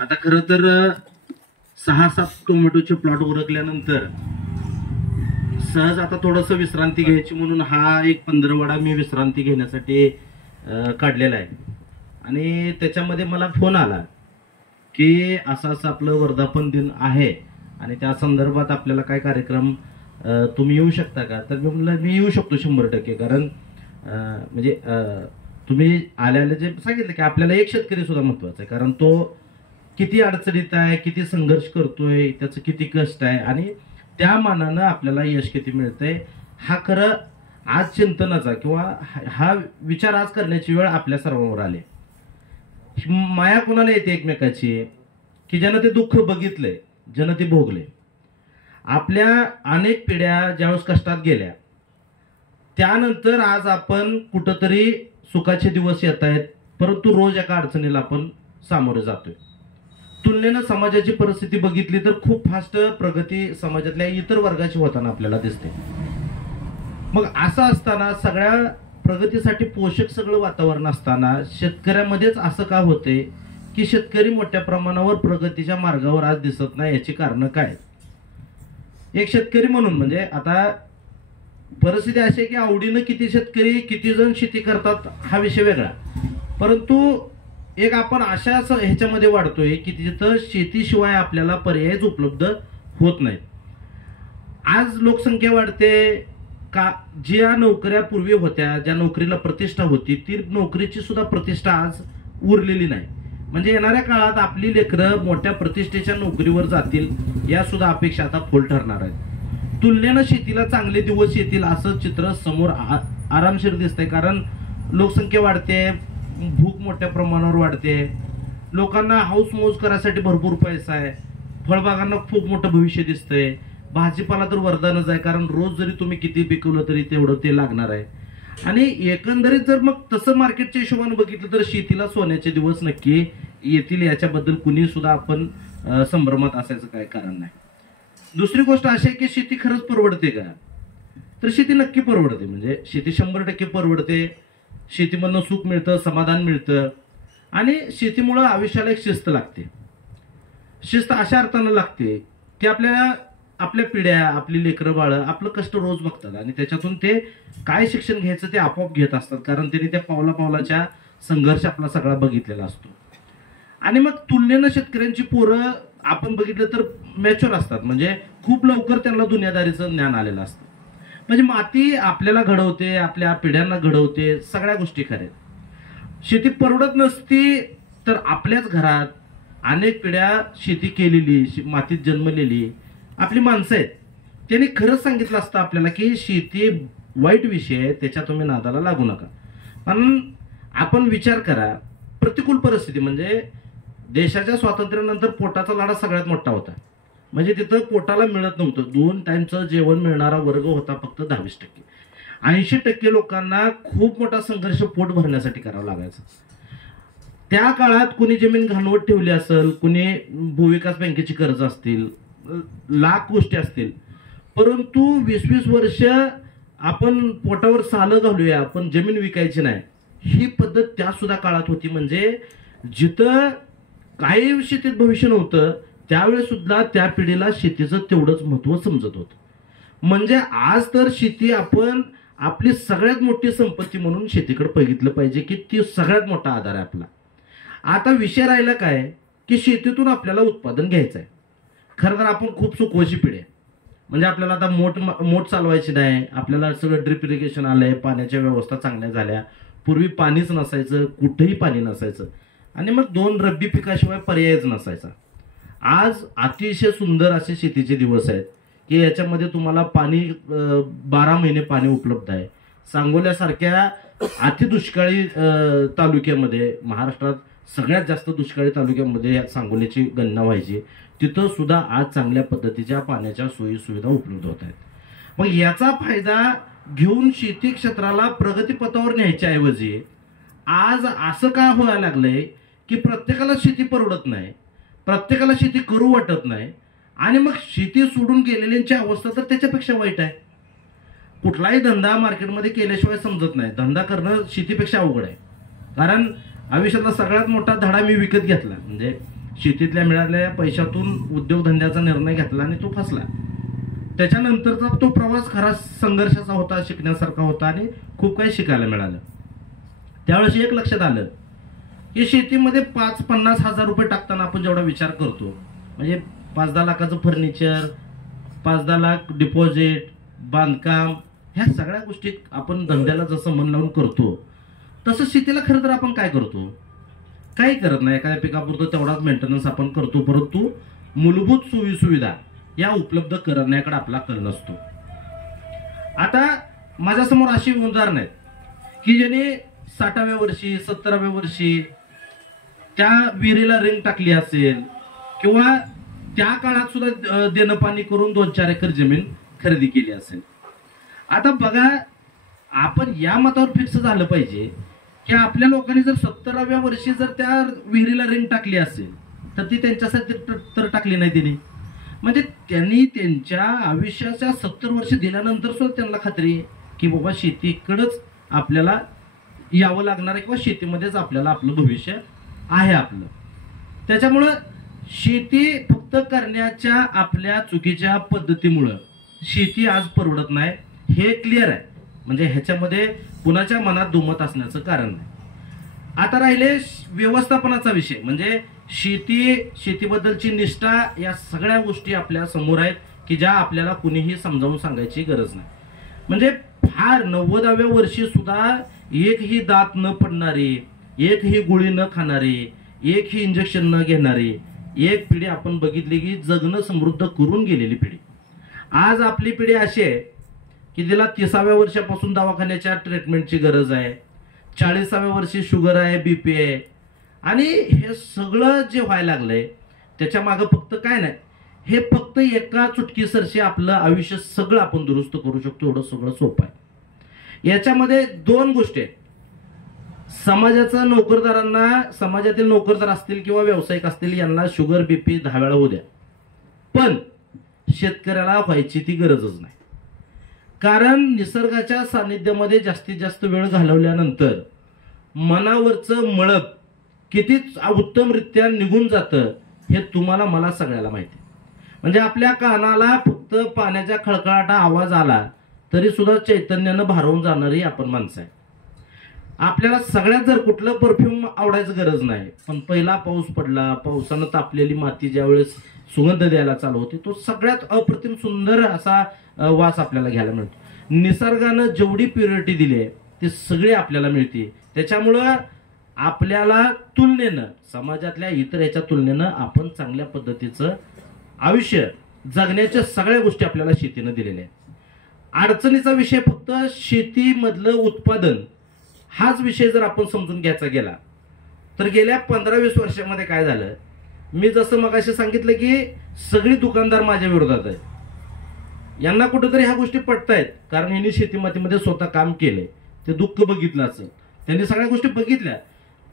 आता खरं तर 6-7 टोमॅटोचे प्लॉट उरकल्यानंतर सहज आता थोडंसं विश्रांती घ्यायची म्हणून हा एक पंधरवडा मी विश्रांती घेण्यासाठी काढलेला आहे. आणि त्याच्यामध्ये मला फोन आला की असं असं आपलं वर्धापन दिन आहे आणि त्या संदर्भात आपल्याला काय कार्यक्रम तुम्ही येऊ शकता का. तर मी म्हणलं मी येऊ शकतो 100%. कारण म्हणजे तुम्ही आल्याला जे सांगितलं की आपल्याला एक शेतकरी सुद्धा महत्वाचा आहे. कारण तो किती अडचणीत आहे, किती संघर्ष करतोय, त्याचं किती कष्ट आहे आणि त्या मानानं आपल्याला यश किती मिळतंय हा खरं आज चिंतनाचा किंवा हा विचार आज करण्याची वेळ आपल्या सर्वांवर आली. माया कोणाला येते एकमेकाची की ज्यानं ते दुःख बघितलंय, ज्यानं ते भोगले. आपल्या अनेक पिढ्या ज्यावेळेस कष्टात गेल्या त्यानंतर आज आपण कुठंतरी सुखाचे दिवस येत आहेत, परंतु रोज एका अडचणीला आपण सामोरे जातोय. तुलनेनं समाजाची परिस्थिती बघितली तर खूप फास्ट प्रगती समाजातल्या इतर वर्गाची होताना आपल्याला दिसते. मग असं असताना सगळ्या प्रगतीसाठी पोषक सगळं वातावरण असताना शेतकऱ्यामध्येच असं का होते की शेतकरी मोठ्या प्रमाणावर प्रगतीच्या मार्गावर आज दिसत नाही. याची कारणं काय. एक शेतकरी म्हणून म्हणजे आता परिस्थिती अशी आहे की आवडीनं किती शेतकरी किती जण शेती करतात हा विषय वेगळा, परंतु एक आपण अशा ह्याच्यामध्ये वाढतोय की तिथं शेतीशिवाय आपल्याला पर्यायच उपलब्ध होत नाहीत. आज लोकसंख्या वाढते का, ज्या नोकऱ्या पूर्वी होत्या, ज्या नोकरीला प्रतिष्ठा होती ती नोकरीची सुद्धा प्रतिष्ठा आज उरलेली नाही. म्हणजे येणाऱ्या काळात आपली लेकरं मोठ्या प्रतिष्ठेच्या नोकरीवर जातील या सुद्धा अपेक्षा आता फोल ठरणार आहेत. तुलनेनं शेतीला चांगले दिवस येतील असं चित्र समोर आरामशीर दिसतंय. कारण लोकसंख्या वाढते, भूक मोठ्या प्रमाणावर वाढते, लोकांना हाऊस मौज करायसाठी भरपूर पैसा आहे, फळबागांना खूप मोठं भविष्य दिसतंय, भाजीपाला तर वरदानच आहे. कारण रोज जरी तुम्ही किती पिकवलं तरी तेवढं ते लागणार आहे. आणि एकंदरीत जर मग तसं मार्केटच्या हिशोबाने बघितलं तर शेतीला सोन्याचे दिवस नक्की येतील याच्याबद्दल कुणी सुद्धा आपण संभ्रमात असायचं काय कारण नाही. दुसरी गोष्ट अशी आहे की शेती खरंच परवडते का, तर शेती नक्की परवडते. म्हणजे शेती 100% परवडते. शेतीमधनं सुख मिळतं, समाधान मिळतं आणि शेतीमुळं आयुष्याला एक शिस्त लागते. शिस्त अशा अर्थानं लागते की आपल्या पिढ्या, आपली लेकरं बाळं आपलं कष्ट रोज बघतात आणि त्याच्यातून ते काय शिक्षण घ्यायचं ते आपोआप घेत असतात. कारण त्यांनी त्या पावला संघर्ष आपला सगळा बघितलेला असतो. आणि मग तुलनेनं शेतकऱ्यांची पोरं आपण बघितलं तर मॅच्युअर असतात. म्हणजे खूप लवकर त्यांना दुनियादारीचं ज्ञान आलेलं असतं. म्हणजे माती आपल्याला घडवते, आपल्या पिढ्यांना घडवते, सगळ्या गोष्टी खऱ्या. शेती परवडत नसती तर आपल्याच घरात अनेक पिढ्या शेती केलेली, मातीत जन्मलेली आपली माणसं आहेत. त्यांनी खरंच सांगितलं असतं आपल्याला की शेती वाईट विषय आहे, त्याच्या तुम्ही नादाला लागू नका. पण आपण विचार करा, प्रतिकूल परिस्थिती म्हणजे देशाच्या स्वातंत्र्यानंतर पोटाचा लढा सगळ्यात मोठा होता. म्हणजे तिथं पोटाला मिळत नव्हतं. 2 टाइमचं जेवण मिळणारा वर्ग होता फक्त 22%. 80% लोकांना खूप मोठा संघर्ष पोट भरण्यासाठी करावा लागायचा. त्या काळात कुणी जमीन घाणवट ठेवली असेल, कुणी भूविकास बँकेची कर्ज असतील, लाख गोष्टी असतील, परंतु 20-20 वर्ष आपण पोटावर सालं घालूया, आपण जमीन विकायची नाही, ही पद्धत त्या सुद्धा काळात होती. म्हणजे जिथं काही शेतीत भविष्य नव्हतं त्यावेळेस सुद्धा त्या पिढीला शेतीचं तेवढंच महत्व समजत होतं. म्हणजे आज तर शेती आपण आपली सगळ्यात मोठी संपत्ती म्हणून शेतीकडे बघितलं पाहिजे की ती सगळ्यात मोठा आधार आहे आपला. आता विषय राहिला काय की शेतीतून आपल्याला उत्पादन घ्यायचं आहे. खरं तर आपण खूप सुखवशी पिढी आहे. म्हणजे आपल्याला आता मोठ चालवायची नाही, आपल्याला सगळं ड्रिप इरिगेशन आलंय, पाण्याच्या व्यवस्था चांगल्या झाल्या. पूर्वी पाणीच नसायचं, कुठेही पाणी नसायचं आणि मग 2 रब्बी पिकाशिवाय पर्यायच नसायचा. आज अतिशय सुंदर असे शेतीचे दिवस आहेत की याच्यामध्ये तुम्हाला पाणी 12 महिने पाणी उपलब्ध आहे. सांगोल्यासारख्या अतिदुष्काळी तालुक्यामध्ये, महाराष्ट्रात सगळ्यात जास्त दुष्काळी तालुक्यामध्ये सांगोल्याची गणना व्हायची, तिथं सुद्धा आज चांगल्या पद्धतीच्या पाण्याच्या सोयी सुविधा उपलब्ध होत आहेत. मग याचा फायदा घेऊन शेती क्षेत्राला प्रगतीपथावर न्यायच्या ऐवजी आज असं काय व्हायला लागलंय की प्रत्येकाला शेती परवडत नाही, प्रत्येकाला शेती करू वाटत नाही आणि मग शेती सोडून गेलेल्यांची अवस्था तर त्याच्यापेक्षा वाईट आहे. कुठलाही धंदा मार्केटमध्ये केल्याशिवाय समजत नाही. धंदा करणं शेतीपेक्षा अवघड आहे. कारण आयुष्यातला सगळ्यात मोठा धडा मी विकत घेतला. म्हणजे शेतीतल्या मिळालेल्या पैशातून उद्योगधंद्याचा निर्णय घेतला आणि तो फसला. त्याच्यानंतरचा तो प्रवास खरा संघर्षाचा होता, शिकण्यासारखा होता आणि खूप काही शिकायला मिळालं. त्यावेळेस एक लक्षात आलं की शेतीमध्ये 5-50 हजार रुपये टाकताना आपण जेवढा विचार करतो, म्हणजे 5-10 लाखाचं फर्निचर, 5-10 लाख डिपॉझिट, बांधकाम, ह्या सगळ्या गोष्टी आपण धंद्याला जसं मन लावून करतो तसं शेतीला खरं तर आपण काय करतो? काही करत नाही. एखाद्या पिकापुरतं तेवढाच मेंटेनन्स आपण करतो, परंतु मूलभूत सोयीसुविधा या उपलब्ध करण्याकडे आपला कल नसतो. आता माझ्यासमोर अशी उदाहरणं आहेत की ज्याने 60व्या वर्षी 70व्या वर्षी त्या विहिरीला रिंग टाकली असेल किंवा त्या काळात सुद्धा देणं पाणी करून 2-4 एकर जमीन खरेदी केली असेल. आता बघा, आपण या मतावर फिक्स झालं पाहिजे की आपल्या लोकांनी जर 70व्या वर्षी जर त्या विहिरीला रिंग टाकली असेल तर ती त्यांच्यासाठी तर टाकली नाही त्यांनी. म्हणजे त्यांनी त्यांच्या आयुष्याच्या 70 वर्ष दिल्यानंतर सुद्धा त्यांना खात्री आहे की बाबा शेतीकडेच आपल्याला यावं लागणार आहे किंवा शेतीमध्येच आपल्याला आपलं भविष्य आहे आपलं. त्याच्यामुळं शेती फक्त करण्याच्या आपल्या चुकीच्या पद्धतीमुळं शेती आज परवडत नाही, हे क्लिअर आहे. म्हणजे ह्याच्यामध्ये कुणाच्या मनात दुमत असण्याचं कारण नाही. आता राहिले व्यवस्थापनाचा विषय. म्हणजे शेतीबद्दलची निष्ठा, या सगळ्या गोष्टी आपल्या समोर आहेत की ज्या आपल्याला कुणीही समजावून सांगायची गरज नाही. म्हणजे फार 90व्या वर्षी सुद्धा एकही दात न पडणारी, एकही गोळी न खाणारी, एकही इंजेक्शन न घेणारी एक पिढी आपण बघितली की जगणं समृद्ध करून गेलेली पिढी. आज आपली पिढी अशी आहे की तिला 30व्या वर्षापासून दवाखान्याच्या ट्रीटमेंटची गरज आहे, 40व्या वर्षी शुगर आहे, बीपी आहे. आणि हे सगळं जे व्हायला लागलंय त्याच्या मागे फक्त काय नाही, हे फक्त एका चुटकीसरशी आपलं आयुष्य सगळं आपण दुरुस्त करू शकतो, एवढं सगळं सोपं आहे. याच्यामध्ये 2 गोष्टी आहेत. समाजाचा नोकरदारांना, समाजातील नोकरदार असतील किंवा व्यावसायिक असतील, यांना शुगर बीपी 10 वेळा होऊ द्या, पण शेतकऱ्याला व्हायची ती गरजच नाही. कारण निसर्गाच्या सानिध्यामध्ये जास्तीत जास्त वेळ घालवल्यानंतर मनावरचं मळक किती उत्तमरित्या निघून जातं हे तुम्हाला मला सगळ्याला माहिती. म्हणजे आपल्या कानाला फक्त पाण्याच्या खळखळाटा आवाज आला तरी सुद्धा चैतन्यानं भारावून जाणारी आपण माणसं आहे. आपल्याला सगळ्यात जर कुठलं परफ्यूम आवडायचं गरज नाही, पण पहिला पाऊस पडला, पावसानं तापलेली माती ज्यावेळेस सुगंध द्यायला चालू होते, तो सगळ्यात अप्रतिम सुंदर असा वास आपल्याला घ्यायला मिळतो. निसर्गानं जेवढी प्युरिटी दिली आहे ती सगळी आपल्याला मिळते. त्याच्यामुळं आपल्याला तुलनेनं, समाजातल्या इतर याच्या तुलनेनं आपण चांगल्या पद्धतीचं आयुष्य जगण्याच्या सगळ्या गोष्टी आपल्याला शेतीनं दिलेल्या आहेत. अडचणीचा विषय फक्त शेतीमधलं उत्पादन, हाच विषय जर आपण समजून घ्यायचा गेला तर गेल्या 15-20 वर्षामध्ये काय झालं, मी जसं मगाशी सांगितलं की सगळी दुकानदार माझ्या विरोधात आहेत. यांना कुठेतरी ह्या गोष्टी पटतायत कारण यांनी शेतीमातीमध्ये स्वतः काम केलंय, ते दुःख बघितलं असेल, त्यांनी सगळ्या गोष्टी बघितल्या.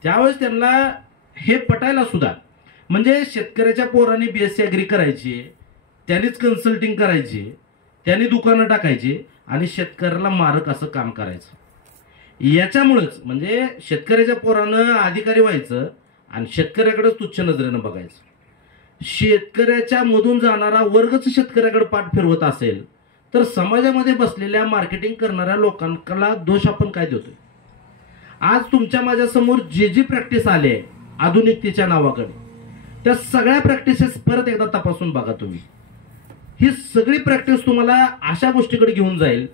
त्यावेळेस त्यांना हे पटायला सुद्धा, म्हणजे शेतकऱ्याच्या पोरांनी BSc ॲग्री करायची, त्यांनीच कन्सल्टिंग करायची, त्यांनी दुकानं टाकायची आणि शेतकऱ्याला मारक असं काम करायचं. याच्यामुळेच म्हणजे शेतकऱ्याच्या पोरानं अधिकारी व्हायचं आणि शेतकऱ्याकडेच तुच्छ नजरेनं बघायचं. शेतकऱ्याच्या मधून जाणारा वर्गच शेतकऱ्याकडे पाठ फिरवत असेल तर समाजामध्ये बसलेल्या मार्केटिंग करणाऱ्या लोकांना दोष आपण काय देतोय? आज तुमच्या माझ्या समोर जी प्रॅक्टिस आली आहे आधुनिकतेच्या नावाकडे, त्या सगळ्या प्रॅक्टिसेस परत एकदा तपासून बघा तुम्ही. ही सगळी प्रॅक्टिस तुम्हाला अशा गोष्टीकडे घेऊन जाईल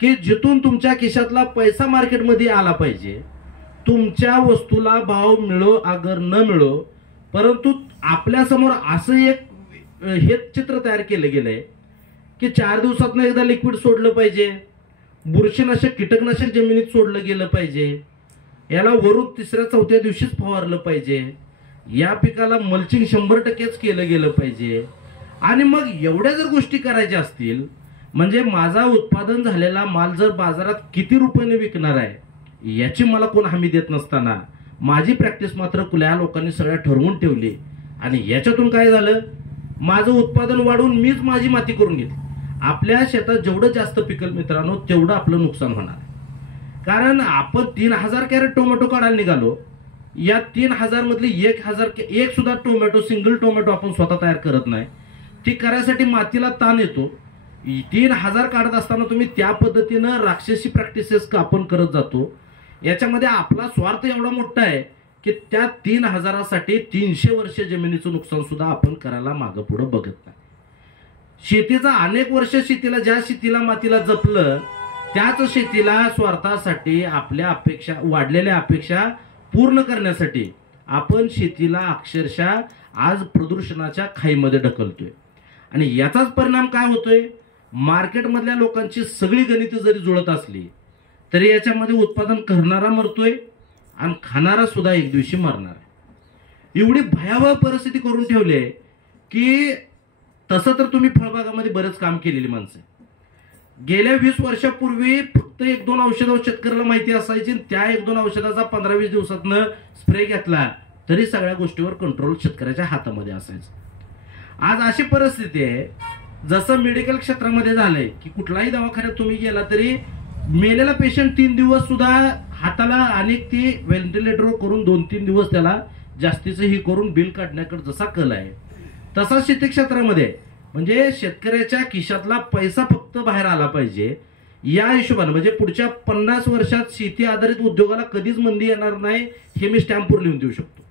की जिथून तुमच्या खिशातला पैसा मार्केटमध्ये आला पाहिजे, तुमच्या वस्तूला भाव मिळो अगर न मिळो, परंतु आपल्या समोर असं एक हे चित्र तयार केलं गेलंय की 4 दिवसातनं एकदा लिक्विड सोडलं पाहिजे, बुरशीनाशक कीटकनाशक जमिनीत सोडलं गेलं पाहिजे, याला वरून 3-4 दिवशीच फवारलं पाहिजे, या पिकाला मल्चिंग 100%च केलं गेलं पाहिजे. आणि मग एवढ्या जर गोष्टी करायच्या असतील, म्हणजे माझा उत्पादन झालेला माल जर बाजारात किती रुपयाने विकणार आहे याची मला कोण हमी देत नसताना माझी प्रॅक्टिस मात्र कुल्या लोकांनी सगळ्या ठरवून ठेवली. आणि याच्यातून काय झालं, माझं उत्पादन वाढवून मीच माझी माती करून घेतली. आपल्या शेतात जेवढं जास्त पिकल मित्रांनो तेवढं आपलं नुकसान होणार. कारण आपण 3000 कॅरेट टोमॅटो काढायला निघालो या 3000 मधली 1000 एक सुद्धा टोमॅटो, सिंगल टोमॅटो आपण स्वतः तयार करत नाही. ती करायसाठी मातीला ताण येतो. 3000 काढत असताना तुम्ही त्या पद्धतीनं राक्षसी प्रॅक्टिसेस आपण करत जातो. याच्यामध्ये आपला स्वार्थ एवढा मोठा आहे की त्या 3000साठी 300 वर्ष जमिनीचं नुकसान सुद्धा आपण करायला मागं पुढं बघत नाही. शेतीचा अनेक वर्ष शेतीला, ज्या शेतीला मातीला जपलं त्याच शेतीला स्वार्थासाठी आपल्या अपेक्षा, वाढलेल्या अपेक्षा पूर्ण करण्यासाठी आपण शेतीला अक्षरशः आज प्रदूषणाच्या खाईमध्ये ढकलतोय. आणि याचाच परिणाम काय होतोय, मार्केटमधल्या लोकांची सगळी गणितं जरी जुळत असली तरी याच्यामध्ये उत्पादन करणारा मरतोय आणि खाणारा सुद्धा एक दिवशी मरणार आहे. एवढी भयावह परिस्थिती करून ठेवली आहे की तसं तर तुम्ही फळबागामध्ये बरेच काम केलेली माणसं, गेल्या 20 वर्षापूर्वी फक्त 1-2 औषधं शेतकऱ्याला माहिती असायची. त्या 1-2 औषधाचा 15-20 दिवसातनं स्प्रे घेतला तरी सगळ्या गोष्टीवर कंट्रोल शेतकऱ्याच्या हातामध्ये असायचं. आज अशी परिस्थिती आहे, जसं मेडिकल क्षेत्रामध्ये झालंय की कुठलाही दवाखान्यात तुम्ही गेला तरी मेलेला पेशंट 3 दिवस सुद्धा हाताला अनेक ती व्हेंटिलेटर करून 2-3 दिवस त्याला जास्तीचं ही करून बिल काढण्याकडे जसा कल आहे, तसा शेती क्षेत्रामध्ये म्हणजे शेतकऱ्याच्या खिशातला पैसा फक्त बाहेर आला पाहिजे या हिशोबाने, म्हणजे पुढच्या 50 वर्षात शेती आधारित उद्योगाला कधीच मंदी येणार नाही हे मी स्टॅम्पवर लिहून देऊ शकतो.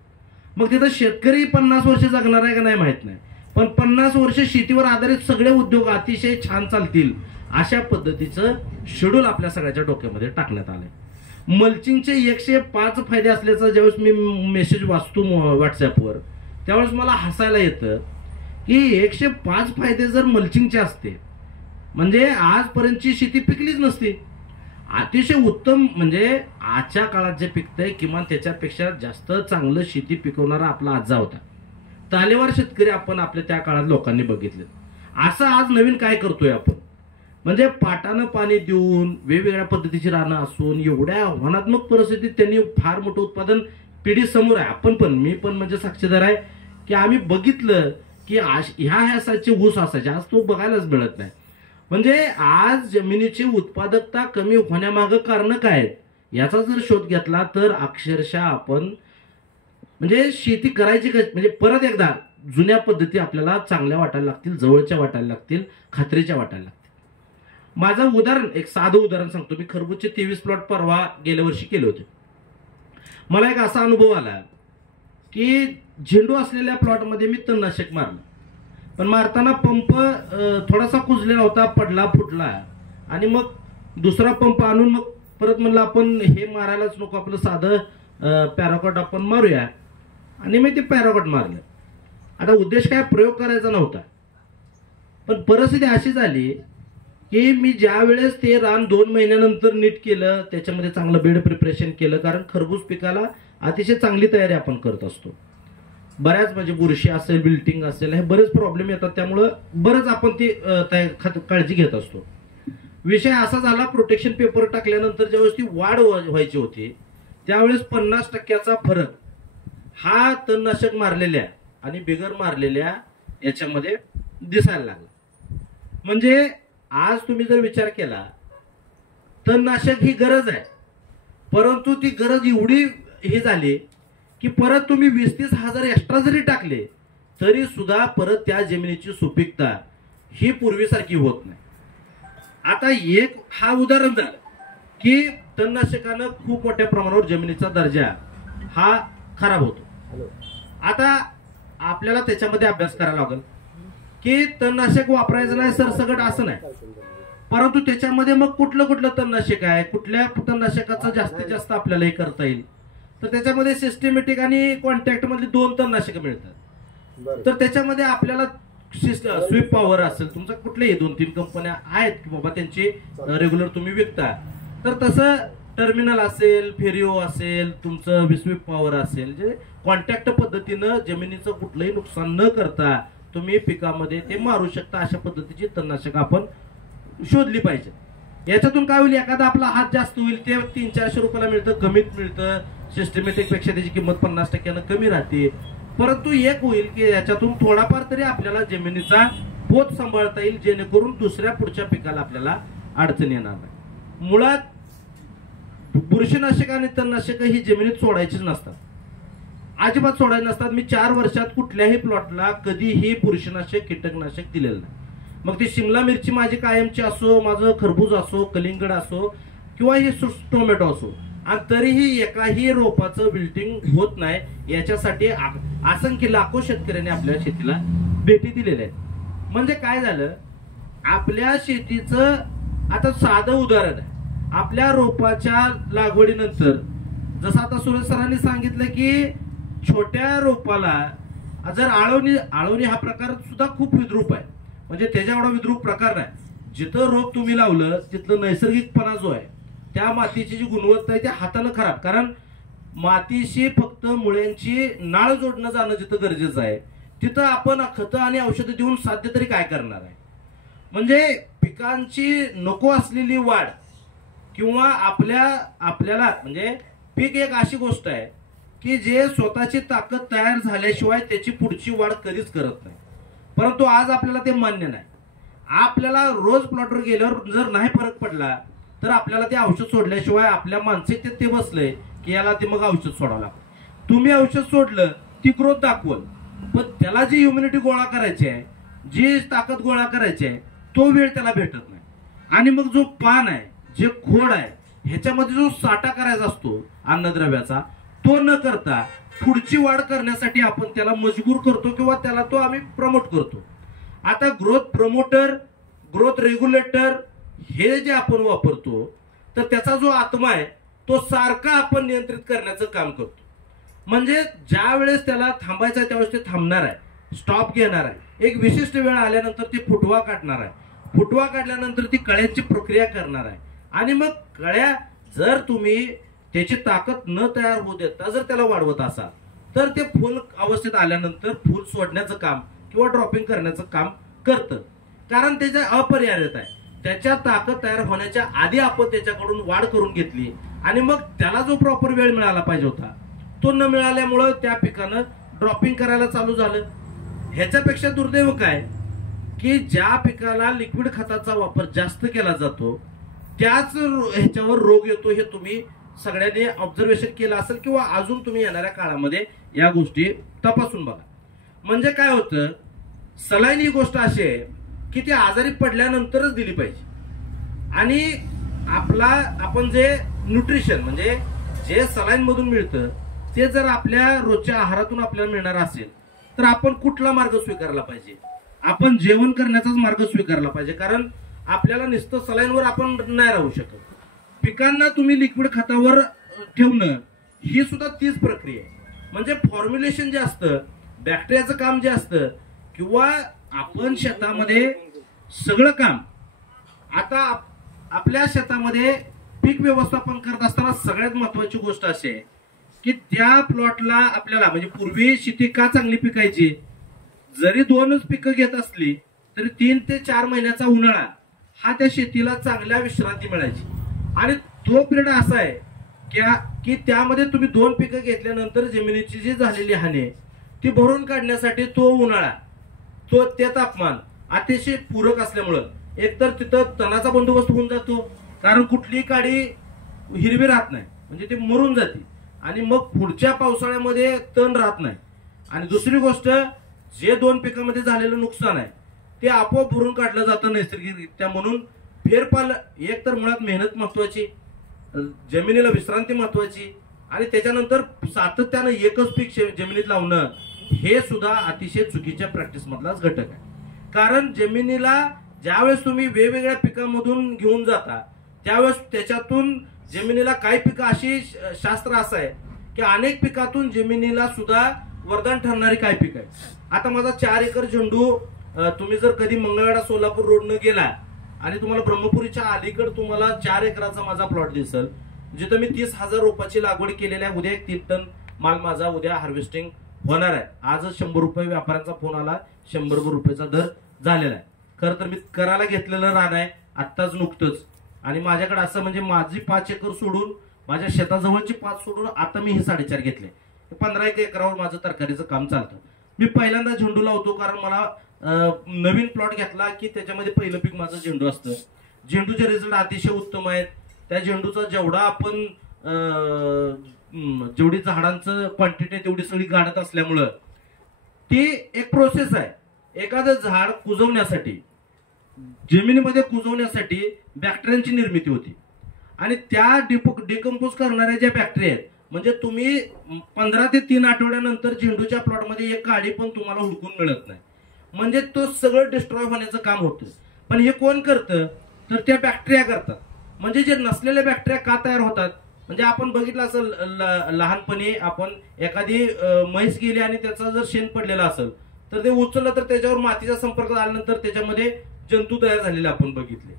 मग तिथं शेतकरी 50 वर्ष जगणार आहे का नाही माहित नाही, पण 50 वर्ष शेतीवर आधारित सगळे उद्योग अतिशय छान चालतील अशा पद्धतीचं शेड्यूल आपल्या सगळ्याच्या डोक्यामध्ये टाकण्यात आलंय. मल्चिंगचे 105 फायदे असल्याचा ज्यावेळेस मी मेसेज वाचतो व्हॉट्सअपवर त्यावेळेस मला हसायला येतं की 105 फायदे जर मल्चिंगचे असते म्हणजे आजपर्यंतची शेती पिकलीच नसती. अतिशय उत्तम, म्हणजे आजच्या काळात जे पिकतंय किमान त्याच्यापेक्षा जास्त चांगलं शेती पिकवणारा आपला आजा होता. तालेवार शेतकरी आपण आपल्या त्या काळात लोकांनी बघितले. असं आज नवीन काय करतोय आपण, म्हणजे पाटानं पाणी देऊन वेगवेगळ्या पद्धतीची रानं असून एवढ्या आव्हानात्मक परिस्थितीत त्यांनी फार मोठं उत्पादन पिढी समोर आहे. आपण पण, मी पण म्हणजे साक्षीदार आहे की आम्ही बघितलं की ह्या साईजचे ऊस असायचे, आज तो बघायलाच मिळत नाही. म्हणजे आज जमिनीची उत्पादकता कमी होण्यामागं कारण काय आहेत याचा जर शोध घेतला तर अक्षरशः आपण म्हणजे शेती करायची म्हणजे परत एकदा जुन्या पद्धती आपल्याला चांगल्या वाटायला लागतील, जवळच्या वाटायला लागतील, खात्रीच्या वाटायला लागतील. माझं उदाहरण, एक साधं उदाहरण सांगतो. मी खरबूजचे 23 प्लॉट परवा गेल्या वर्षी केले होते. मला एक असा अनुभव आला की झेंडू असलेल्या प्लॉटमध्ये मी तणनाशक मारलं, पण मारताना पंप थोडासा कुजलेला होता, पडला फुटला, आणि मग दुसरा पंप आणून मग परत म्हणलं आपण हे मारायलाच नको, आपलं साधं पॅराकॉट आपण मारूया, आणि मी ते पॅराकॉट मारलं. आता उद्देश काय प्रयोग करायचा नव्हता, पण परिस्थिती अशी झाली की मी ज्या वेळेस ते रान 2 महिन्यानंतर नीट केलं, त्याच्यामध्ये चांगलं बेड प्रिपरेशन केलं, कारण खरबूज पिकाला अतिशय चांगली तयारी आपण करत असतो. बऱ्याच म्हणजे बुरशी असेल, बिल्टिंग असेल, हे बरेच प्रॉब्लेम येतात, त्यामुळं बरंच आपण ती काळजी घेत असतो. विषय असा झाला, प्रोटेक्शन पेपर टाकल्यानंतर ज्यावेळेस ती वाढ व्हायची होती त्यावेळेस 50% फरक हा तणनाशक मारलेल्या आणि बिगर मारलेल्या याच्यामध्ये दिसायला लागला. म्हणजे आज तुम्ही जर विचार केला, तणनाशक ही गरज आहे, परंतु ती गरज एवढी ही झाली की परत तुम्ही 20-30 हजार एक्स्ट्रा जरी टाकले तरी सुद्धा परत त्या जमिनीची सुपीकता ही पूर्वीसारखी होत नाही. आता एक हा उदाहरण झालं की तणनाशकानं खूप मोठ्या प्रमाणावर जमिनीचा दर्जा हा खराब होतो. आता आपल्याला त्याच्यामध्ये अभ्यास करायला लागेल की तणनाशक वापरायचं नाही सरसकट असं नाही, परंतु त्याच्यामध्ये मग कुठलं तणनाशक आहे, कुठल्या तणनाशकाचा जास्तीत जास्त आपल्याला हे करता येईल. तर त्याच्यामध्ये सिस्टमॅटिक आणि कॉन्टॅक्ट मधली 2 तणनाशकं मिळतात. तर त्याच्यामध्ये आपल्याला स्वीप पॉवर असेल, तुमचा कुठल्याही 2-3 कंपन्या आहेत की बाबा त्यांची रेग्युलर तुम्ही विकता, तर तसं टर्मिनल असेल, फेरिओ असेल, तुमचं स्वीप पॉवर असेल, जे कॉन्टॅक्ट पद्धतीनं जमिनीचं कुठलंही नुकसान न करता तुम्ही पिकामध्ये ते मारू शकता, अशा पद्धतीची तणनाशक आपण शोधली पाहिजे. याच्यातून काय होईल, एखादा आपला हात जास्त होईल, ते 300-400 रुपयाला मिळतं, कमीत मिळतं, सिस्टमॅटिक पेक्षा त्याची किंमत 50% कमी राहते. परंतु एक होईल की याच्यातून थोडाफार तरी आपल्याला जमिनीचा पोत सांभाळता येईल, जेणेकरून दुसऱ्या पुढच्या पिकाला आपल्याला अडचण येणार नाही. मुळात बुरशीनाशक आणि तणनाशक ही जमिनीत सोडायचीच नसतात. अजिबात सोडायचे नसतात. मी 4 वर्षात कुठल्याही प्लॉटला कधीही बुरशीनाशक कीटकनाशक दिलेलं नाही. मग ती शिमला मिरची माझी कायमची असो, माझं खरबूज असो, कलिंगड असो किंवा हे टोमॅटो असो, आणि तरीही एकाही रोपाचं विल्टिंग होत नाही. याच्यासाठी असंख्य लाखो शेतकऱ्यांनी आपल्या शेतीला भेटी दिलेल्या आहेत. म्हणजे काय झालं, आपल्या शेतीचं आता साधं उदाहरण आहे. आपल्या रोपाच्या लागवडीनंतर जसं आता सुरेश सरांनी सांगितलं की छोट्या रोपाला जर आळवणी हा प्रकार सुद्धा खूप विद्रूप आहे. म्हणजे त्याच्या एवढा विद्रूप प्रकार नाही. जिथं रोप तुम्ही लावलं तिथलं नैसर्गिकपणा जो आहे, त्या मातीची जी गुणवत्ता आहे त्या हातानं खराब. कारण मातीशी फक्त मुळ्यांची नाळ जोडणं जाणं जिथं गरजेचं आहे, तिथं आपण खतं आणि औषधं देऊन साध्य तरी काय करणार आहे. म्हणजे पिकांची नको असलेली वाढ किंवा आपल्याला म्हणजे पीक एक अशी गोष्ट आहे की जे स्वतःची ताकद तयार झाल्याशिवाय त्याची पुढची वाढ कधीच करत नाही. परंतु आज आपल्याला ते मान्य नाही. आपल्याला रोज प्लॉटवर गेल्यावर जर नाही फरक पडला तर आपल्याला ते औषध सोडल्याशिवाय आपल्या मानसिकतेत ते बसलंय की याला ते मग औषध सोडावं लागतं. तुम्ही औषध सोडलं ती ग्रोथ दाखवल, पण त्याला जी इम्युनिटी गोळा करायची आहे, जी ताकद गोळा करायची आहे, तो वेळ त्याला भेटत नाही. आणि मग जो पान आहे, जे खोड आहे, ह्याच्यामध्ये जो साठा करायचा असतो अन्नद्रव्याचा, तो न करता पुढची वाढ करण्यासाठी आपण त्याला मजबूर करतो किंवा त्याला तो आम्ही प्रमोट करतो. आता ग्रोथ प्रमोटर, ग्रोथ रेग्युलेटर हे जे आपण वापरतो, तर त्याचा जो आत्मा आहे तो सारखा आपण नियंत्रित करण्याचं काम करतो. म्हणजे ज्या वेळेस त्याला थांबायचं आहे त्यावेळेस ते थांबणार आहे, स्टॉप घेणार आहे. एक विशिष्ट वेळ आल्यानंतर ते फुटवा काढणार आहे. फुटवा काढल्यानंतर ती कळ्यांची प्रक्रिया करणार आहे. आणि मग कळ्या जर तुम्ही त्याची ताकद न तयार होऊ देता जर त्याला वाढवत असाल तर ते फुल अवस्थेत आल्यानंतर फुल सोडण्याचं काम किंवा ड्रॉपिंग करण्याचं काम करतं. कारण त्याच्या अपरिहार्यता आहे. त्याच्या ताकद तयार होण्याच्या आधी आपण त्याच्याकडून वाढ करून घेतली आणि मग त्याला जो प्रॉपर वेळ मिळाला पाहिजे होता तो न मिळाल्यामुळं त्या पिकानं ड्रॉपिंग करायला चालू झालं. ह्याच्यापेक्षा दुर्दैव काय की ज्या पिकाला लिक्विड खताचा वापर जास्त केला जातो त्याच ह्याच्यावर रोग येतो. हे तुम्ही सगळ्यांनी ऑब्झर्वेशन केलं असेल किंवा अजून तुम्ही येणाऱ्या काळामध्ये या गोष्टी तपासून बघा. म्हणजे काय होतं, सलाईन ही गोष्ट अशी आहे की ती आजारी पडल्यानंतरच दिली पाहिजे. आणि आपण जे न्यूट्रिशन म्हणजे जे सलाईन मधून मिळतं ते जर आपल्या रोजच्या आहारातून आपल्याला मिळणार असेल तर आपण कुठला मार्ग स्वीकारला पाहिजे? आपण जेवण करण्याचाच मार्ग स्वीकारला पाहिजे. कारण आपल्याला नुसतं सलाईनवर आपण नाही राहू शकत. पिकांना तुम्ही लिक्विड खतावर ठेवणं ही सुद्धा तीच प्रक्रिया आहे. म्हणजे फॉर्म्युलेशन जे असतं, बॅक्टेरियाचं काम जे असतं, किंवा आपण शेतामध्ये सगळं काम, आता आपल्या शेतामध्ये पीक व्यवस्थापन करत असताना सगळ्यात महत्वाची गोष्ट अशी आहे की त्या प्लॉटला आपल्याला म्हणजे पूर्वी शेती का चांगली पिकायची, जरी 2च पिकं घेत असली तरी 3 ते 4 महिन्याचा उन्हाळा हा त्या शेतीला चांगल्या विश्रांती मिळायची. आणि तो पिरियड असा आहे की त्यामध्ये तुम्ही 2 पिकं घेतल्यानंतर जमिनीची जी झालेली हानी आहे ती भरून काढण्यासाठी तो उन्हाळा, ते तापमान अतिशय पूरक असल्यामुळं एकतर तिथं तणाचा बंदोबस्त होऊन जातो, कारण कुठलीही काडी हिरवी राहत नाही, म्हणजे ती मरून जाते. आणि मग पुढच्या पावसाळ्यामध्ये तण राहत नाही. आणि दुसरी गोष्ट, जे 2 पिकांमध्ये झालेलं नुकसान आहे ते आपोआप भरून काढलं जातं नैसर्गिकरित्या. म्हणून फेरपाल, एक तर मुळात मेहनत महत्वाची, जमिनीला विश्रांती महत्वाची, आणि त्याच्यानंतर सातत्यानं एकच पीक जमिनीत लावणं हे सुद्धा अतिशय चुकीच्या प्रॅक्टिस मधलाच घटक आहे. कारण जमिनीला ज्यावेळेस तुम्ही वेगवेगळ्या पिकांमधून घेऊन जाता त्यावेळेस त्याच्यातून जमिनीला काही पिकं अशी, शास्त्र असं आहे की अनेक पिकातून जमिनीला सुद्धा वरदान ठरणारी काही पिकं आहे. आता माझा 4 एकर झेंडू, तुम्ही जर कधी मंगळवेढा सोलापूर रोडनं गेला आणि तुम्हाला ब्रह्मपुरीच्या अलीकडे तुम्हाला 4 एकराचा माझा प्लॉट दिसेल, जिथं मी 30,000 रोपाची लागवड केलेली आहे. उद्या 1 3 टन माल माझा उद्या हार्वेस्टिंग होणार आहे. आजच 100 रुपये व्यापाऱ्यांचा फोन आला, 100 रुपयाचा दर झालेला आहे. खरं तर मी करायला घेतलेलं रान आहे आत्ताच नुकतंच. आणि माझ्याकडे असं म्हणजे माझी 5 एकर सोडून, माझ्या शेताजवळची 5 सोडून आता मी हे 4.5 घेतले. 15 एकरावर माझं तरकारीचं काम चालतं. मी पहिल्यांदा झेंडू लावतो कारण मला नवीन प्लॉट घेतला की त्याच्यामध्ये पहिलं पीक माझं झेंडू असतं. झेंडूचे रिझल्ट अतिशय उत्तम आहेत. त्या झेंडूचा जेवढा आपण जेवढी झाडांचं क्वांटिटी तेवढी सगळी गाडत असल्यामुळं ती एक प्रोसेस आहे. एखादं झाड कुजवण्यासाठी, जमिनीमध्ये कुजवण्यासाठी बॅक्टेरियांची निर्मिती होती आणि त्या डिकम्पोज करणाऱ्या ज्या बॅक्टेरिया आहेत, म्हणजे तुम्ही 15 ते 3 आठवड्यानंतर झेंडूच्या प्लॉटमध्ये एक काडी पण तुम्हाला हुडकून मिळत नाही, म्हणजे तो सगळं डिस्ट्रॉय होण्याचं काम होतं. पण हे कोण करतं, तर त्या बॅक्टेरिया करतात. म्हणजे जे नसलेल्या बॅक्टेरिया का तयार होतात, म्हणजे आपण बघितलं असेल लहानपणी, आपण एखादी म्हैस गेली आणि त्याचा जर शेण पडलेला असेल तर ते उचललं तर त्याच्यावर मातीच्या संपर्कात आल्यानंतर त्याच्यामध्ये जंतू तयार झालेले आपण बघितले.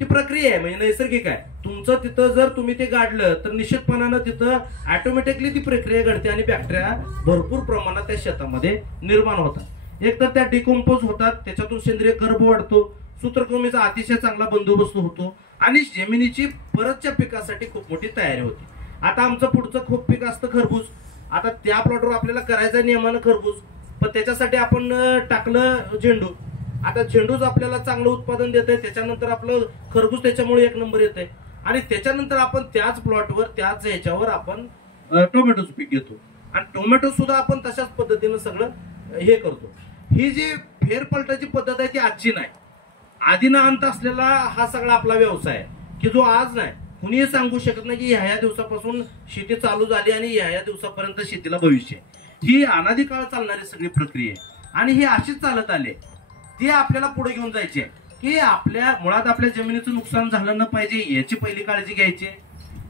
ती प्रक्रिया आहे, म्हणजे नैसर्गिक आहे. तुमचं तिथं जर तुम्ही ते गाडलं तर निश्चितपणानं तिथं ऑटोमॅटिकली ती प्रक्रिया घडते आणि बॅक्टेरिया भरपूर प्रमाणात त्या शेतामध्ये निर्माण होतात. एक तर त्या डिकम्पोज होतात, त्याच्यातून सेंद्रिय कर्ब वाढतो, सूत्रकृमीचा अतिशय चांगला बंदोबस्त होतो आणि जमिनीची परतच्या पिकासाठी खूप मोठी तयारी होती. आता आमचं पुढचं खूप पीक असतं खरबूज. आता त्या प्लॉटवर आपल्याला करायचं नियमानं खरबूज, पण त्याच्यासाठी आपण टाकलं झेंडू. आता झेंडूच आपल्याला चांगलं उत्पादन देत आहे, त्याच्यानंतर आपलं खरबूज त्याच्यामुळे एक नंबर येत आहे आणि त्याच्यानंतर आपण त्याच प्लॉटवर त्याच ह्याच्यावर आपण टोमॅटोचं पीक घेतो आणि टोमॅटो सुद्धा आपण तशाच पद्धतीनं सगळं हे करतो. ही जी फेरपलटाची पद्धत आहे ती आजची नाही, आधी ना अंत असलेला हा सगळा आपला व्यवसाय आहे की जो आज नाही. कुणीही सांगू शकत नाही की ह्या दिवसापासून शेती चालू झाली आणि ह्या दिवसापर्यंत शेतीला भविष्य. ही अनादी काळ चालणारी सगळी प्रक्रिया आहे आणि ही अशीच चालत आले. ती आपल्याला पुढे घेऊन जायची की आपल्या मुळात आपल्या जमिनीचं नुकसान झालं न पाहिजे याची पहिली काळजी घ्यायची.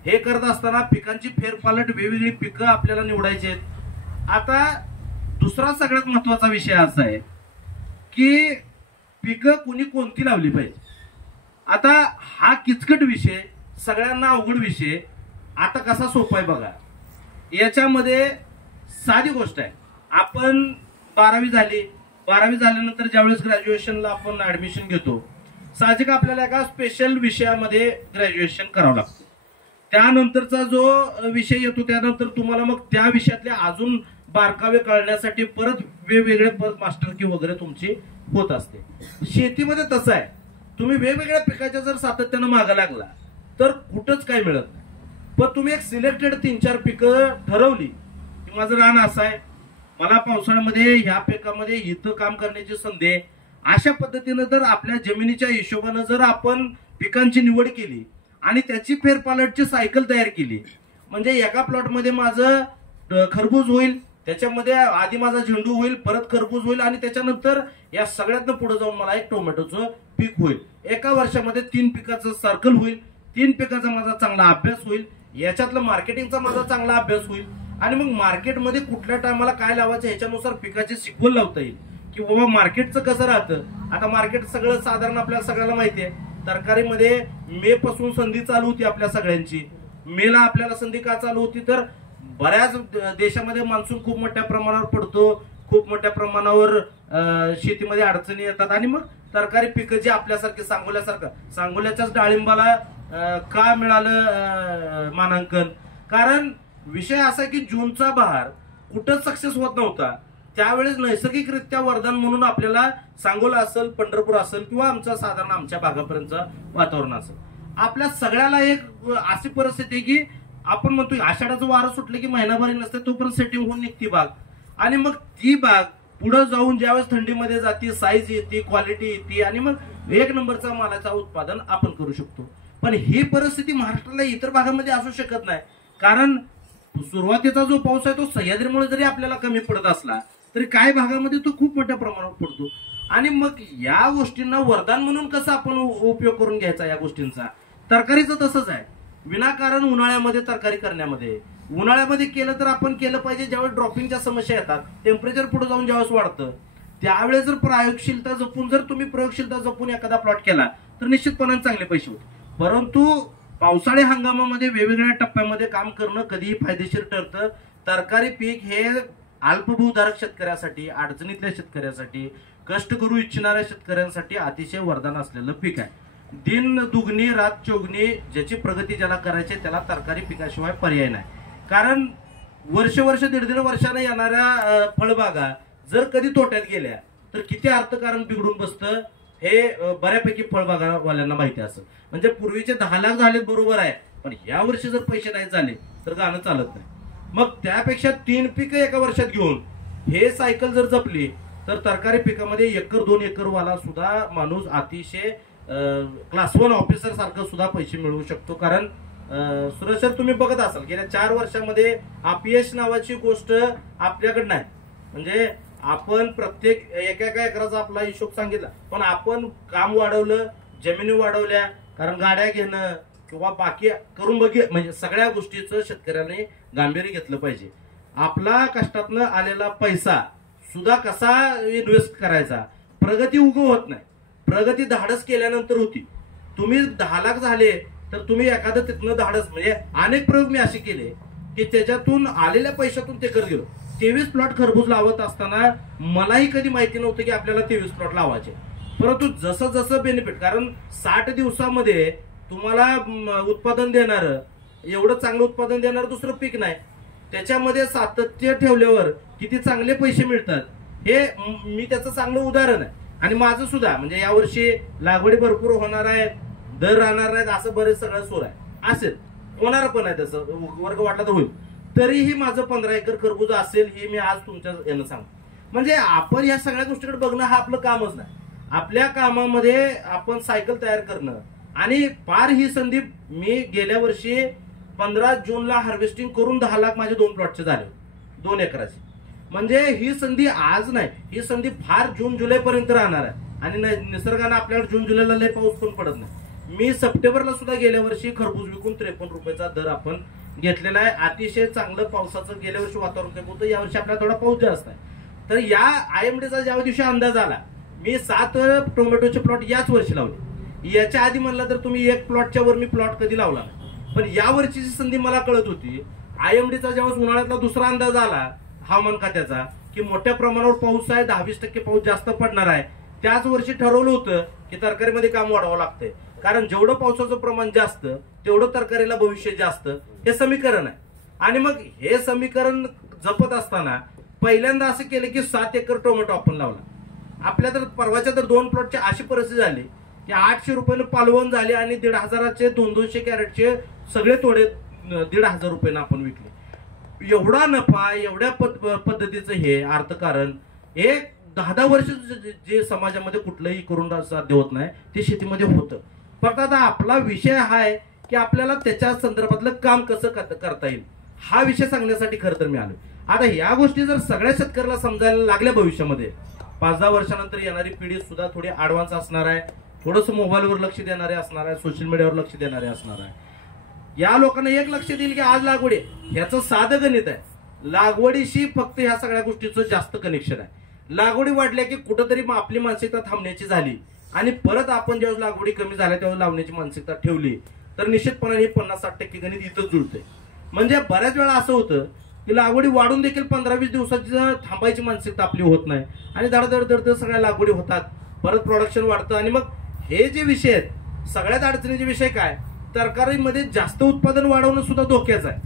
हे करत असताना पिकांची फेरपालट, वेगवेगळी पिकं आपल्याला निवडायची आहेत. आता दुसरा सगळ्यात महत्वाचा विषय असा आहे की पिकं कुणी कोणती लावली पाहिजे. आता हा किचकट विषय, सगळ्यांना अवघड विषय. आता कसा सोपा आहे बघा. याच्यामध्ये साधी गोष्ट आहे, आपण 12वी झाली, 12वी झाल्यानंतर ज्यावेळेस ग्रॅज्युएशनला आपण ऍडमिशन घेतो, साहजिक आपल्याला एका स्पेशल विषयामध्ये ग्रॅज्युएशन करावं लागतं. त्यानंतरचा जो विषय येतो त्यानंतर तुम्हाला मग त्या विषयातले अजून बारकावे कळण्यासाठी परत वेगवेगळे परत मास्टर की वगैरे तुमची होत असते. शेतीमध्ये तसं आहे, तुम्ही वेगवेगळ्या पिकाच्या जर सातत्यानं मागा लागला तर कुठंच काय मिळत नाही. पण तुम्ही एक सिलेक्टेड 3-4 पिकं ठरवली की माझं रान असं आहे, मला पावसाळ्यामध्ये ह्या पिकामध्ये इथं काम करण्याची संधी आहे, अशा पद्धतीनं जर आपल्या जमिनीच्या हिशोबानं जर आपण पिकांची निवड केली आणि त्याची फेरपालटची सायकल तयार केली, म्हणजे एका प्लॉटमध्ये माझं खरबूज होईल, त्याच्यामध्ये आधी माझा झेंडू होईल, परत खरबूज होईल आणि त्याच्यानंतर या सगळ्यातनं पुढे जाऊन मला एक टोमॅटोचं पीक होईल. एका वर्षामध्ये 3 पिकाचं सर्कल होईल, 3 पिकाचा माझा चांगला अभ्यास होईल, याच्यातलं मार्केटिंगचा माझा चांगला अभ्यास होईल आणि मग मार्केटमध्ये कुठल्या टायमाला काय लावायचं ह्याच्यानुसार पिकाची सिक्वल लावता येईल की बाबा मार्केटचं कसं राहतं. आता मार्केट सगळं साधारण आपल्याला सगळ्याला माहिती आहे, तरकारीमध्ये मे पासून संधी चालू होती आपल्या सगळ्यांची. मेला आपल्याला संधी का चालू होती, तर बऱ्याच देशामध्ये मान्सून खूप मोठ्या प्रमाणावर पडतो, खूप मोठ्या प्रमाणावर शेतीमध्ये अडचणी येतात आणि मग तरकारी पिकं जी आपल्यासारखे सांगोल्याच्याच डाळिंबाला का मिळालं मानांकन, कारण विषय असा की जूनचा बहार कुठंच सक्सेस होत नव्हता. त्यावेळेस नैसर्गिकरित्या वरदान म्हणून आपल्याला सांगोला असेल, पंढरपूर असेल किंवा आमचा साधारण आमच्या भागापर्यंतचं वातावरण असेल, आपल्या सगळ्याला एक अशी परिस्थिती आहे की आपण म्हणतो आषाढाचं वारं सुटलं की महिनाभर नसते तोपर्यंत सेटिंग होऊन निघती बाग आणि मग ती बाग पुढे जाऊन ज्यावेळेस थंडीमध्ये जाते, साईज येते, क्वालिटी येते आणि मग एक नंबरचा मालाचा उत्पादन आपण करू शकतो. पण ही परिस्थिती महाराष्ट्राला इतर भागामध्ये असू शकत नाही, कारण सुरुवातीचा जो पाऊस आहे तो सह्याद्रीमुळे जरी आपल्याला कमी पडत असला तरी काही भागामध्ये तो खूप मोठ्या प्रमाणावर पडतो. आणि मग या गोष्टींना वरदान म्हणून कसं आपण उपयोग करून घ्यायचा या गोष्टींचा. तरकारीचं तसंच आहे, विनाकारण उन्हाळ्यामध्ये तरकारी करण्यामध्ये, उन्हाळ्यामध्ये केलं तर आपण केलं पाहिजे ज्यावेळेस ड्रॉपिंगच्या समस्या येतात, टेम्परेचर पुढे जाऊन ज्यावेळेस वाढतं त्यावेळेस जर प्रयोगशीलता जपून जर तुम्ही प्रयोगशीलता जपून एखादा प्लॉट केला तर निश्चितपणाने चांगले पैसे होते. परंतु पावसाळी हंगामामध्ये वेगवेगळ्या टप्प्यामध्ये काम करणं कधीही फायदेशीर ठरतं. तरकारी पीक हे अल्पभूधारक शेतकऱ्यासाठी, अडचणीतल्या शेतकऱ्यासाठी, कष्ट करू इच्छिणाऱ्या शेतकऱ्यांसाठी अतिशय वरदान असलेलं पीक आहे. दिन दुगणी रात चौगणी, ज्याची प्रगती ज्याला करायची त्याला तरकारी पिकाशिवाय पर्याय नाही. कारण वर्ष 1.5 वर्षाने येणाऱ्या फळबागा जर कधी तोट्यात गेल्या तर किती अर्थकारण बिघडून बसतं हे बऱ्यापैकी फळबागावाल्यांना माहिती असेल. म्हणजे पूर्वीचे 10 लाख झाले बरोबर आहे, पण या वर्षी जर पैसे नाही झाले तर गाणं चालत नाही. मग त्यापेक्षा 3 पिकं एका वर्षात घेऊन हे सायकल जर जपली तर तरकारी पिकामध्ये 1-2 एकर वाला सुद्धा माणूस अतिशय क्लास 1 ऑफिसर सारखं सुद्धा पैसे मिळवू शकतो. कारण सुरेश सर तुम्ही बघत असाल गेल्या 4 वर्षामध्ये अपयश नावाची गोष्ट आपल्याकडे नाही. म्हणजे आपण प्रत्येक एका एकराचा आपला हिशोब सांगितला, पण आपण काम वाढवलं, जमिनी वाढवल्या, कारण गाड्या घेणं किंवा बाकी करून म्हणजे सगळ्या गोष्टीचं शेतकऱ्याने गांभीर्य घेतलं पाहिजे. आपला कष्टातनं आलेला पैसा सुद्धा कसा इन्व्हेस्ट करायचा. प्रगती उगव होत नाही, प्रगती धाडस केल्यानंतर होती. तुम्ही 10 लाख झाले तर तुम्ही एखादं तिथनं धाडस म्हणजे अनेक प्रयोग मी असे केले की त्याच्यातून आलेल्या पैशातून ते करत गेलो. 23 प्लॉट खरबूज लावत असताना मलाही कधी माहिती नव्हतं की आपल्याला 23 प्लॉट लावायचे. परंतु जसं जसं बेनिफिट, कारण 60 दिवसामध्ये तुम्हाला उत्पादन देणारं एवढं चांगलं उत्पादन देणारं दुसरं पीक नाही. त्याच्यामध्ये सातत्य ठेवल्यावर किती चांगले पैसे मिळतात हे मी त्याचं चांगलं उदाहरण आहे. आणि माझं सुद्धा म्हणजे यावर्षी लागवडी भरपूर होणार आहे, दर राहणार नाहीत, असं बरेच सगळं सोर आहे. असेल होणार पण आहे, तसं वर्ग वाटला तर होईल. तरीही माझं 15 एकर खरबूज असेल हे मी आज तुमच्या यानं सांगतो. म्हणजे आपण या सगळ्या गोष्टीकडे बघणं हा आपलं कामच नाही. आपल्या कामामध्ये आपण सायकल तयार करणं आणि पार ही संधी मी गेल्या वर्षी 15 जूनला हार्वेस्टिंग करून 10 लाख माझे 2 प्लॉटचे झाले 2 एकराचे. म्हणजे ही संधी आज नाही, ही संधी फार जून जुलै पर्यंत राहणार आहे. आणि निसर्गाने आपल्याकडे जून जुलैला लय पाऊस पण पडत नाही. मी सप्टेंबरला सुद्धा गेल्या वर्षी खरबूज विकून 53 रुपयाचा दर आपण घेतलेला आहे. अतिशय चांगलं पावसाचं गेल्या वर्षी वातावरण कमी होतं, यावर्षी आपल्याला थोडा पाऊस जास्त आहे. तर या IMDचा ज्या दिवशी अंदाज आला, मी 7 टोमॅटोचे प्लॉट याच वर्षी लावले. याच्या आधी म्हणलं तर तुम्ही 1 प्लॉटच्या वर मी प्लॉट कधी लावला नाही. पण या वर्षीची संधी मला कळत होती. IMDचा जेव्हा उन्हाळ्यातला दुसरा अंदाज आला हवामान खात्याचा की मोठ्या प्रमाणावर पाऊस आहे, 10-20% पाऊस जास्त पडणार आहे, त्याच वर्षी ठरवलं होतं की तरकारीमध्ये काम वाढवावं लागतंय. कारण जेवढं पावसाचं प्रमाण जास्त तेवढं तरकारीला भविष्य जास्त, हे समीकरण आहे. आणि मग हे समीकरण जपत असताना पहिल्यांदा असं केलं की 7 एकर टोमॅटो आपण लावला. आपल्या तर परवाच्या तर 2 प्लॉटची अशी परिस्थिती झाली की 800 रुपयानं पालवण झाले आणि 1,500चे 200 कॅरेटचे सगळे तोडे 1,500 रुपयानं आपण विकले. एवढा नफा, एवढ्या पद्धतीचं हे अर्थकारण हे 10-10 वर्ष जे समाजामध्ये कुठलंही करून साध्य होत नाही ते शेतीमध्ये होतं. फक्त आता आपला विषय हा आहे की आपल्याला त्याच्या संदर्भातलं काम कसं करता येईल हा विषय सांगण्यासाठी खरं तर मी आलो. आता या गोष्टी जर सगळ्या शेतकऱ्याला समजायला लागल्या भविष्यामध्ये 5-10 वर्षानंतर येणारी पिढी सुद्धा थोडी ऍडव्हान्स असणार आहे, थोडंसं मोबाईलवर लक्ष देणारे असणार आहे, सोशल मीडियावर लक्ष देणारे असणार आहे. या लोकांना एक लक्ष देईल की आज लागवडी ह्याचं साधं गणित आहे. लागवडीशी फक्त ह्या सगळ्या गोष्टीचं जास्त कनेक्शन आहे. लागवडी वाढल्या की कुठंतरी आपली मानसिकता थांबण्याची झाली आणि परत आपण जेव्हा लागवडी कमी झाल्या तेव्हा लावण्याची मानसिकता ठेवली तर निश्चितपणे हे 50-60% गणित इथंच जुळतंय. म्हणजे बऱ्याच वेळा असं होतं की लागवडी वाढून देखील 15-20 दिवसाची थांबायची मानसिकता आपली होत नाही आणि धडधड सगळ्या लागवडी होतात, परत प्रोडक्शन वाढतं. आणि मग हे जे विषय आहेत सगळ्यात अडचणीचे विषय काय, तरकारीमध्ये जास्त उत्पादन वाढवणं सुद्धा धोक्याचं आहे.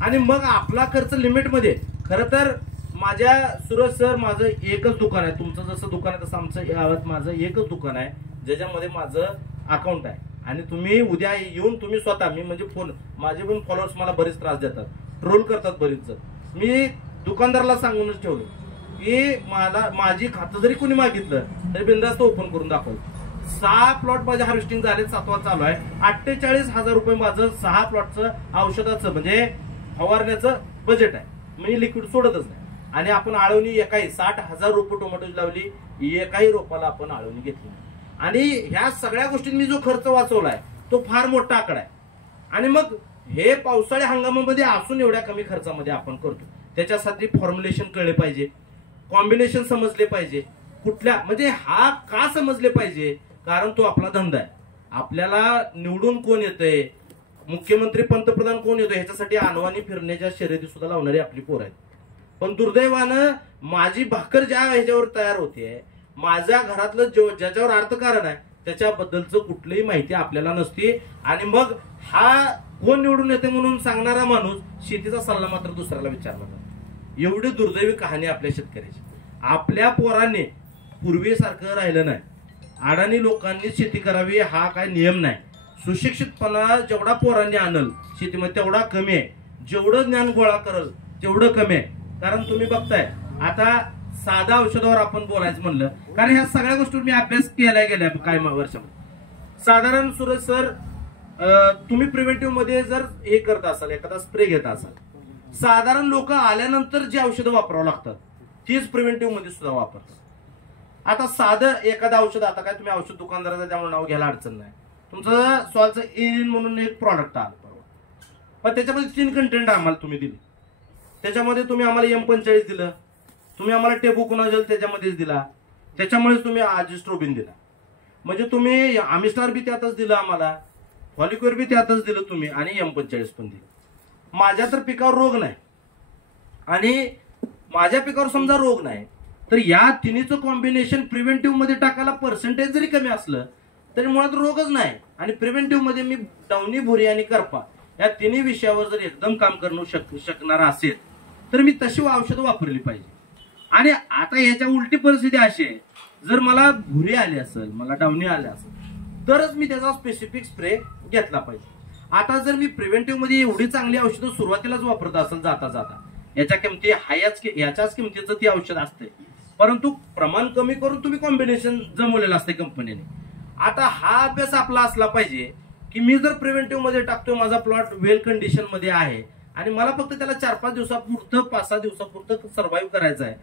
आणि मग आपला खर्च लिमिटमध्ये. खरं तर माझ्या सुरज सर माझं एकच दुकान आहे, तुमचं जसं दुकान आहे तसं आमचं गावात माझं एकच दुकान आहे ज्याच्यामध्ये माझं अकाउंट आहे. आणि तुम्ही उद्या येऊन तुम्ही स्वतः, मी म्हणजे फोन, माझे पण फॉलोअर्स मला बरेच त्रास देतात, ट्रोल करतात बरेच जण. मी दुकानदाराला सांगूनच ठेवलं की मला माझी खातं जरी कोणी मागितलं तरी बिनधास्त ओपन करून दाखवलं. 6 प्लॉट माझे हार्वेस्टिंग झाले, 7वा चालू आहे. 48,000 रुपये माझं 6 प्लॉटचं औषधाचं म्हणजे फवारण्याचं बजेट आहे. मी लिक्विड सोडतच नाही. आणि आपण आळवणी एकाही 60,000 रुपये टोमॅटोची लावली, एकाही रोपाला आपण आळवणी घेतली. आणि ह्या सगळ्या गोष्टींनी जो खर्च वाचवलाय तो फार मोठा आकडा आहे. आणि मग हे पावसाळ्या हंगामामध्ये असून एवढ्या कमी खर्चामध्ये आपण करतो. त्याच्यासाठी फॉर्म्युलेशन कळले पाहिजे, कॉम्बिनेशन समजले पाहिजे. कुठल्या म्हणजे हा का समजले पाहिजे, कारण तो आपला धंदा आहे. आपल्याला निवडून कोण येतंय, मुख्यमंत्री पंतप्रधान कोण येतोय ह्याच्यासाठी अनवाणी फिरण्याच्या शर्यती सुद्धा लावणारी आपली पोर आहेत. पण दुर्दैवानं माझी भाकर ज्या ह्याच्यावर तयार होते, माझ्या घरातलं ज्याच्यावर अर्थकारण आहे त्याच्याबद्दलचं कुठलीही माहिती आपल्याला नसते. आणि मग हा कोण निवडून येते म्हणून सांगणारा माणूस शेतीचा सल्ला मात्र दुसऱ्याला विचारला जातो. एवढी दुर्दैवी कहाणी आपल्या शेतकऱ्याची. आपल्या पोरांनी पूर्वीसारखं राहिलं नाही. अडाणी लोकांनी शेती करावी हा काय नियम नाही. सुशिक्षितपणा जेवढा पोरांनी आणल शेतीमध्ये तेवढा कमी आहे. जेवढं ज्ञान गोळा करल तेवढं कमी आहे. कारण तुम्ही बघताय आता साधा औषधावर आपण बोलायचं म्हणलं, कारण ह्या सगळ्या गोष्टी मी अभ्यास केला गेल्या काही वर्षामध्ये. साधारण सूरज सर, तुम्ही प्रिव्हेंटिव्ह मध्ये जर हे करत असाल, एखादा स्प्रे घेत असाल, साधारण लोक आल्यानंतर जी औषधं वापरावं लागतात तीच प्रिव्हेंटिव्ह मध्ये सुद्धा वापरतात. आता साधं एखादं औषध, आता काय तुम्ही औषध दुकानदाराचं त्यामुळे नाव घ्यायला अडचण नाही, तुमचं सॉलचं एरिन म्हणून एक प्रॉडक्ट आलं परवा, पण त्याच्यामध्ये 3 कंटेंट आम्हाला तुम्ही दिले. त्याच्यामध्ये तुम्ही आम्हाला M45 दिलं, तुम्ही आम्हाला टेबुकोनाझोल त्याच्यामध्येच दिला, त्याच्यामुळेच तुम्ही आजिस्ट्रोबिन दिला. म्हणजे तुम्ही आमिस्टार बी त्यातच दिलं आम्हाला, फॉलिक्युर बी त्यातच दिलं तुम्ही, आणि M45 पण दिलं. माझ्या तर पिकावर रोग नाही, आणि माझ्या पिकावर समजा रोग नाही, तर या तिन्हीचं कॉम्बिनेशन प्रिव्हेंटिव्ह मध्ये टाकायला पर्सेंटेज जरी कमी असलं तरी मुळात रोगच नाही. आणि प्रिव्हेंटिव्ह मध्ये मी डावणी, भुरी आणि करपा या तिन्ही विषयावर जर एकदम काम करणं शकणार असेल तर मी तशी औषधं वापरली पाहिजे. आणि आता याच्या उलटी परिस्थिती अशी आहे, जर मला भुरी आली असेल, मला डावणी आले असेल, तरच मी त्याचा स्पेसिफिक स्प्रे घेतला पाहिजे. आता जर मी प्रिव्हेंटिव्ह मध्ये एवढी चांगली औषधं सुरुवातीलाच वापरत असेल, जाता जाता याच्या किमती याच्याच किमतीचं ती औषध असते, परंतु प्रमाण कमी करून तुम्ही कॉम्बिनेशन जमवलेलं असते कंपनीने. आता हा अभ्यास आपला असला पाहिजे की मी जर प्रिव्हेंटिव्ह मध्ये टाकतोय, माझा प्लॉट वेल कंडिशन मध्ये आहे आणि मला फक्त त्याला 4-5 दिवसापुरतं, 5-6 दिवसापुरतं सर्व्हाइव्ह करायचं आहे,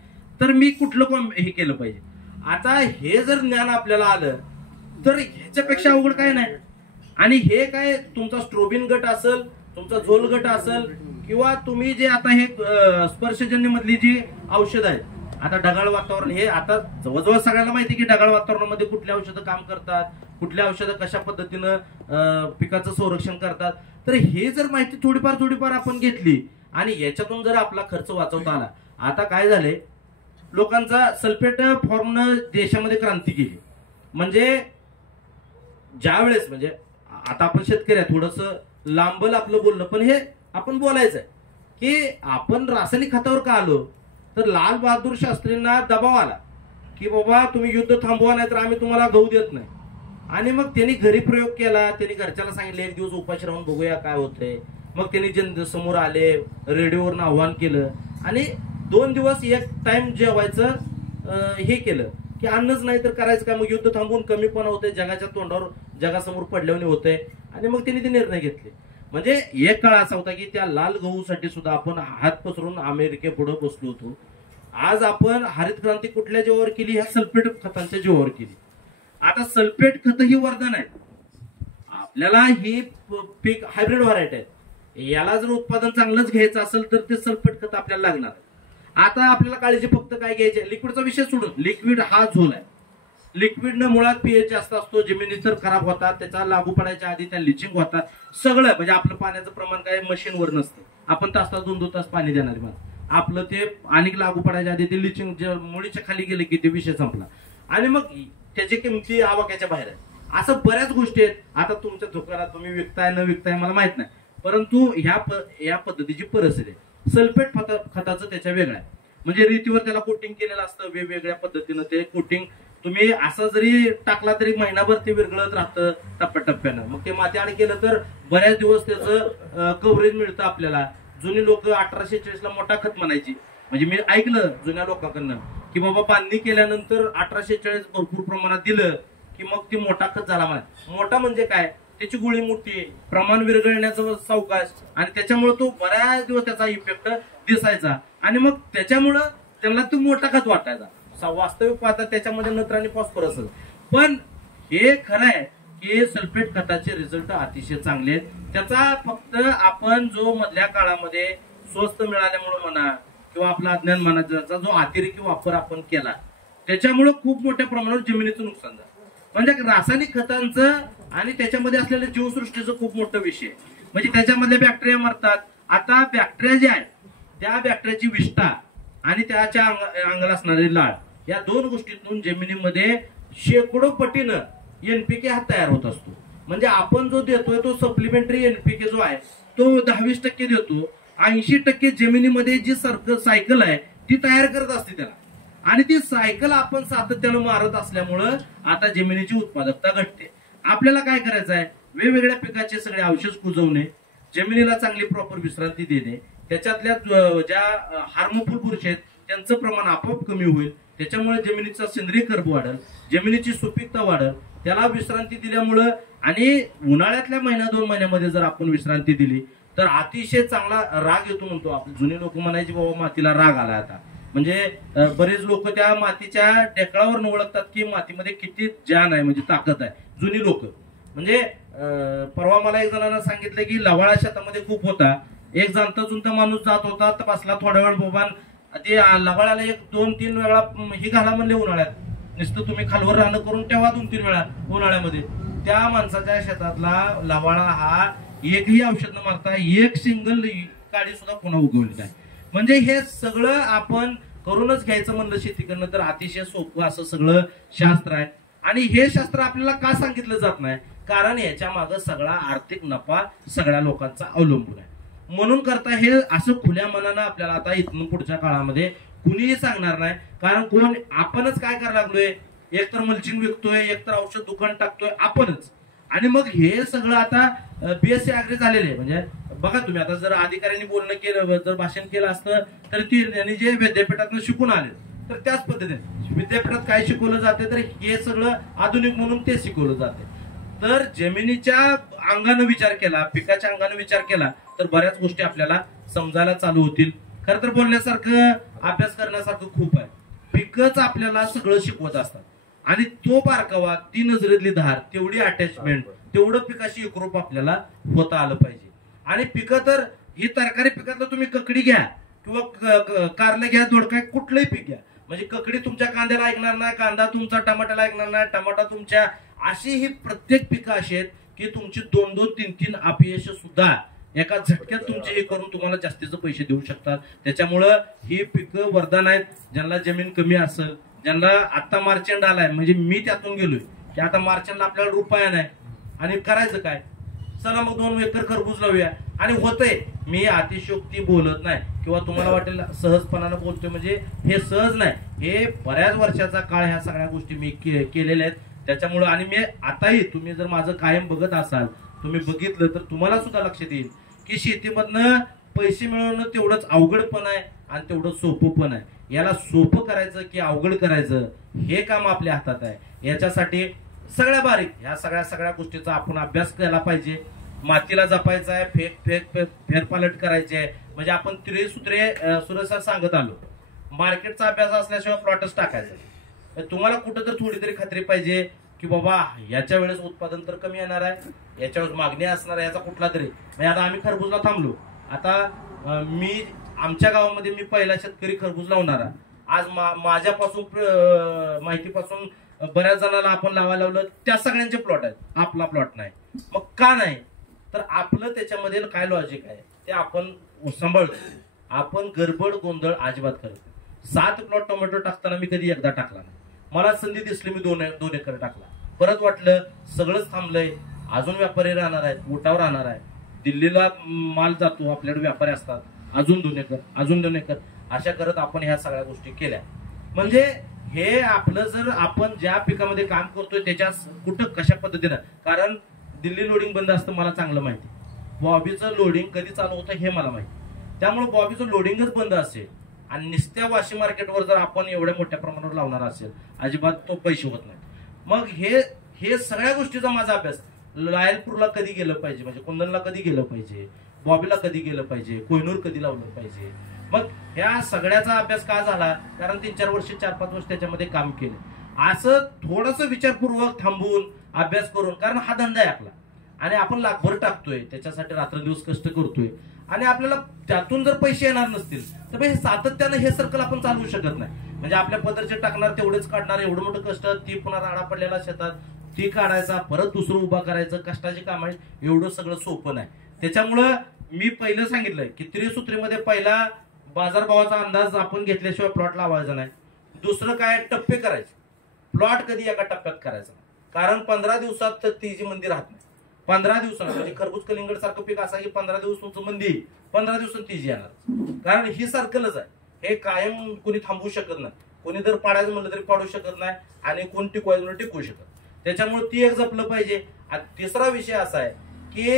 तर मी कुठलं हे केलं पाहिजे. आता हे जर ज्ञान आपल्याला आलं तर ह्याच्यापेक्षा अवघड काय नाही. आणि हे काय तुमचा स्ट्रोबिन गट असेल, तुमचा झोल गट असेल, किंवा तुम्ही जे आता हे स्पर्शजन्य मधली जी औषध आहेत, आता ढगाळ वातावरण, हे आता जवळजवळ सगळ्यांना माहिती की ढगाळ वातावरणामध्ये कुठल्या औषधं काम करतात, कुठल्या औषधं कशा पद्धतीनं पिकाचं संरक्षण करतात. तर हे जर माहिती थोडीफार आपण घेतली आणि याच्यातून जर आपला खर्च वाचवता आला. आता काय झालंय, लोकांचा सल्फेट फॉर्मनं देशामध्ये क्रांती केली. म्हणजे ज्या वेळेस, म्हणजे आता आपण शेतकरी आहे, थोडस लांबल आपलं बोलणं, पण हे आपण बोलायचं आहे की आपण रासायनिक खतावर का आलो, तर लाल बहादूर शास्त्रींना दबाव आला की बाबा तुम्ही युद्ध थांबवा, नाही तर आम्ही तुम्हाला गहू देत नाही. आणि मग त्यांनी घरी प्रयोग केला, त्यांनी घरच्याला सांगितलं 1 दिवस उपाशी राहून बघूया काय होतंय. मग त्यांनी जन समोर आले, रेडिओवरनं आव्हान केलं, आणि 2 दिवस एक टाइम जेवायचं हे केलं की अन्नच नाही तर करायचं काय. मग युद्ध थांबवून कमीपणा होतंय, जगाच्या तोंडावर, जगासमोर पडल्याने होतंय, आणि मग त्यांनी ते निर्णय घेतले. म्हणजे एक काळ असा होता की त्या लाल गहूसाठी सुद्धा आपण हात पसरून अमेरिकेपुढे बसलो होतो. आज आपण हरित क्रांती कुठल्या जीवावर केली, ह्या सल्फेट खतांच्या जीवावर केली. आता सल्फेट खत ही वरदान आहे आपल्याला, ही पीक हायब्रिड व्हरायटी आहे, याला जर उत्पादन चांगलंच घ्यायचं असेल तर ते सल्फेट खत आपल्याला लागणार. आता आपल्याला काळजी फक्त काय घ्यायची, लिक्विडचा विषय सोडून, लिक्विड हा झोल आहे. लिक्विडनं मुळात पीएच जास्त असतो, जमिनी तर खराब होतात, त्याचा लागू पडायच्या आधी त्या लिचिंग होतात सगळं. म्हणजे आपलं पाण्याचं प्रमाण काय मशीनवर नसतं, आपण तास 2-2 तास पाणी देणार माणसं, आपलं ते आणि लागू पडायच्या आधी ते लिचिंग मुळीच्या खाली गेले की ते विषय संपला, आणि मग त्याची किमती आवाक्याच्या बाहेर आहे. असं बऱ्याच गोष्टी आहेत. आता तुमच्या दुकानात तुम्ही विकताय न विकताय मला माहित नाही, परंतु ह्या पद्धतीची परिस्थिती आहे. सल्फेट खताचं त्याच्या वेगळं आहे. म्हणजे रीतीवर त्याला कोटिंग केलेलं असतं, वेगवेगळ्या पद्धतीनं ते कोटिंग तुम्ही असं जरी टाकला तरी महिनाभर ते विरघळत राहतं टप्प्याटप्प्यानं. मग ते माती आड केलं तर बऱ्याच दिवस त्याचं कव्हरेज मिळतं आपल्याला. जुनी लोक 1846 ला मोठा खत म्हणायची. म्हणजे मी ऐकलं जुन्या लोकांकडनं की बाबा बांधणी केल्यानंतर 1846 भरपूर प्रमाणात दिलं की मग ती मोठा खत झाला. मोठा म्हणजे काय, त्याची गुळी मोठी, प्रमाण विरघळण्याचं सावकाश, आणि त्याच्यामुळे तो बऱ्याच दिवस त्याचा इफेक्ट दिसायचा, आणि मग त्याच्यामुळं त्यांना तो मोठा खत वाटायचा. वास्तविक पाहता त्याच्यामध्ये नत्र आणि फॉस्फरस. पण हे खरं आहे की सल्फेट खताचे रिझल्ट अतिशय चांगले आहेत. त्याचा फक्त आपण जो मधल्या काळामध्ये स्वस्त मिळाल्यामुळे म्हणा किंवा आपला अज्ञान म्हणा, त्याचा जो अतिरेकी वापर आपण केला त्याच्यामुळे खूप मोठ्या प्रमाणावर जमिनीचं नुकसान झालं. म्हणजे रासायनिक खतांचं आणि त्याच्यामध्ये असलेल्या जीवसृष्टीचं खूप मोठा विषय. म्हणजे त्याच्यामध्ये बॅक्टेरिया मरतात. आता बॅक्टेरिया जे आहेत त्या बॅक्टेरियाची विष्ठा आणि त्याच्या अंगाला असणारी लाळ, या 2 गोष्टीतून जमिनीमध्ये शेकडो पटीनं एनपीके हा तयार होत असतो. म्हणजे आपण जो देतोय तो सप्लिमेंटरी एनपीके जो आहे तो 10-20% देतो. 80% जमिनीमध्ये जी सायकल आहे ती तयार करत असते त्याला, आणि ती सायकल आपण सातत्यानं मारत असल्यामुळं आता जमिनीची उत्पादकता घटते. आपल्याला काय करायचं आहे, वेगवेगळ्या पिकाचे सगळे औषध कुजवणे, जमिनीला चांगली प्रॉपर विश्रांती देणे, त्याच्यातल्या ज्या हार्मफुल बुरशी आहेत त्यांचं प्रमाण आपोआप कमी होईल. त्याच्यामुळे जमिनीचा सेंद्रिय कर्ब वाढेल, जमिनीची सुपीकता वाढेल. त्याला विश्रांती दिल्यामुळं आणि उन्हाळ्यातल्या महिन्या 2 महिन्यामध्ये जर आपण विश्रांती दिली तर अतिशय चांगला राग येतो म्हणतो. आपले जुने लोक म्हणायचे बाबा मातीला राग आला आता. म्हणजे बरेच लोक त्या मातीच्या ढेकळावर ओळखतात की मातीमध्ये किती जान आहे, म्हणजे ताकद आहे. जुनी लोक म्हणजे परवा मला एक जणांना सांगितलं की लवाळा शेतामध्ये खूप होता. एक जाणता जुनता माणूस जात होता तर बसला थोड्या वेळ बोबान ते लवाळ्याला 1-2-3 वेळा ही घाला म्हणले उन्हाळ्यात. नुसतं तुम्ही खालवर राहणं करून ठेवा 2-3 वेळा उन्हाळ्यामध्ये. त्या माणसाच्या शेतातला लवाळा हा एकही औषध न मारता एक सिंगल काडी सुद्धा पुन्हा उगवली नाही. म्हणजे हे सगळं आपण करूनच घ्यायचं म्हणलं शेती करणं तर अतिशय सोपं असं सगळं शास्त्र आहे. आणि हे शास्त्र आपल्याला का सांगितलं जात नाही, कारण याच्या मागे सगळा आर्थिक नफा सगळ्या लोकांचा अवलंबून आहे. म्हणून करता हे असं खुल्या मनानं आपल्याला आता इथून पुढच्या काळामध्ये कुणीही सांगणार नाही. कारण कोण आपणच काय करायला लागलोय, एकतर मल्चिंग विकतोय, एकतर औषध दुकान टाकतोय आपणच. आणि मग हे सगळं आता बीएससी अग्री झालेले आहे. म्हणजे बघा तुम्ही आता जर अधिकाऱ्यांनी बोलणं केलं, जर भाषण केलं असतं तर ती त्यांनी जे विद्यापीठातून शिकून आले तर त्याच पद्धतीने विद्यापीठात काय शिकवलं जाते तर हे सगळं आधुनिक म्हणून ते शिकवलं जाते. तर जमिनीच्या अंगानं विचार केला, पिकाच्या अंगानं विचार केला तर बऱ्याच गोष्टी आपल्याला समजायला चालू होतील. खरं तर बोलण्यासारखं अभ्यास करण्यासारखं खूप आहे. पिकच आपल्याला सगळं शिकवत असतात. आणि तो बारकावा, ती नजरेतली धार, तेवढी अटॅचमेंट, तेवढं पिकाशी एकरूप आपल्याला होता आलं पाहिजे. आणि पिकं तर ही तरकारी पिकातलं तुम्ही ककडी घ्या किंवा कारलं घ्या, दोडका, कुठलंही पीक घ्या. म्हणजे ककडी तुमच्या कांद्याला ऐकणार नाही, कांदा तुमचा टमाट्याला ऐकणार नाही, टमाटा तुमच्या. अशी ही प्रत्येक पिकं अशी आहेत की तुमची 2-2, 3-3 अपयश सुद्धा एका झटक्यात तुमचे हे करून तुम्हाला जास्तीचे पैसे देऊ शकतात. त्याच्यामुळं ही पिकं वरदान आहेत. ज्यांना जमीन कमी असेल, ज्यांना आता मार्चंड आलाय, म्हणजे मी त्यातून गेलोय की आता मार्चंडला आपल्याला रुपया नाही आणि करायचं काय, चला मग 2 एकर खरबूज लावूया. आणि होतंय. मी अतिशयोक्ती बोलत नाही किंवा तुम्हाला वाटेल सहजपणानं बोलतोय, म्हणजे हे सहज नाही, हे बऱ्याच वर्षाचा काळ ह्या सगळ्या गोष्टी मी केलेल्या आहेत. त्याच्यामुळं आणि मी आताही तुम्ही जर माझं कायम बघत असाल, तुम्ही बघितलं तर तुम्हाला सुद्धा लक्षात येईल की शेतीमधनं पैसे मिळवणं तेवढंच अवघड पण आहे आणि तेवढं सोपं पण आहे. याला सोपं करायचं की अवघड करायचं हे काम आपल्या हातात आहे. याच्यासाठी सगळ्या बारीक ह्या सगळ्या गोष्टीचा आपण अभ्यास केला पाहिजे. मातीला जपायचं आहे, फेरपालट करायचे आहे. म्हणजे आपण त्रिसूत्रे सुरेश सांगत आलो, मार्केटचा अभ्यास असल्याशिवाय प्लॉटच टाकायचा. तुम्हाला कुठं तर थोडी तरी खात्री पाहिजे की बाबा याच्या वेळेस उत्पादन तर कमी येणार आहे, याच्या वेळेस मागणी असणार आहे, याचा कुठला तरी. म्हणजे आता आम्ही खरबूजला थांबलो. आता मी आमच्या गावामध्ये मी पहिला शेतकरी खरबूज लावणारा. आज माझ्यापासून माहितीपासून बऱ्याच जणांना आपण लावायला लावलं, त्या सगळ्यांचे प्लॉट आहेत, आपला प्लॉट नाही. मग का नाही तर आपलं त्याच्यामध्ये काय लॉजिक आहे ते आपण सांभाळतो. आपण गडबड गोंधळ अजिबात करत नाही. 7 प्लॉट टोमॅटो टाकताना मी कधी एकदा टाकला नाही. मला संधी दिसली मी 2 एकर टाकला. परत वाटलं सगळंच थांबलंय, अजून व्यापारी राहणार आहेत, उठाव राहणार आहे, दिल्लीला माल जातो, आपल्याकडे व्यापारी असतात, अजून 2 एकर, अजून 2 एकर, अशा करत आपण ह्या सगळ्या गोष्टी केल्या. म्हणजे हे आपलं जर आपण ज्या पिकामध्ये काम करतोय त्याच्या कुठं कशा पद्धतीनं, कारण दिल्ली लोडिंग बंद असतं मला चांगलं माहिती, बॉबीचं लोडिंग कधी चालू होतं हे मला माहिती. त्यामुळे बॉबीचं लोडिंगच बंद असेल आणि निस्त्या वाशी मार्केटवर जर आपण एवढ्या मोठ्या प्रमाणावर लावणार असेल अजिबात तो पैसे होत नाही. मग हे सगळ्या गोष्टीचा माझा अभ्यास, लायलपूरला कधी गेलं पाहिजे, म्हणजे कुंदनला कधी गेलं पाहिजे, बॉबीला कधी गेलं पाहिजे, कोहिनूर कधी लावलं पाहिजे. मग ह्या सगळ्याचा अभ्यास का झाला, कारण 3-4 वर्ष 4-5 वर्ष त्याच्यामध्ये काम केलं. असं थोडंसं विचारपूर्वक थांबून अभ्यास करून, कारण हा धंदा आहे आपला आणि आपण लाखभर टाकतोय त्याच्यासाठी, रात्रदिवस कष्ट करतोय आणि आपल्याला त्यातून जर पैसे येणार नसतील तर हे सातत्यानं हे सर्कल आपण चालवू शकत नाही. म्हणजे आपल्या पदरचे टाकणार तेवढेच काढणार, एवढं मोठं कष्ट, ती पुन्हा राडा पडलेला शेतात ती काढायचा, परत दुसरं उभा करायचं, कष्टाची काम आहे, एवढं सगळं सोपं नाही. त्याच्यामुळं मी पहिलं सांगितलंय की त्रिसूत्रीमध्ये पहिला बाजारभावाचा अंदाज आपण घेतल्याशिवाय प्लॉट लावायचा नाही. दुसरं काय, टप्पे करायचे. प्लॉट कधी एका टप्प्यात करायचा, कारण 15 दिवसात ती जी मंदी राहत नाही. 15 दिवसांना म्हणजे खरबूज कलिंगड सारखं पीक असं की 15 दिवस तुमचं मंदी, 15 दिवसांत तीजी येणार. कारण ही सर्कलच आहे, हे कायम कोणी थांबवू शकत नाही. कोणी जर पाडायचं म्हणलं तरी पाडू शकत नाही आणि कोण टिकवायचं टिकवू शकत. त्याच्यामुळे ती एक जपलं पाहिजे. आणि तिसरा विषय असा आहे की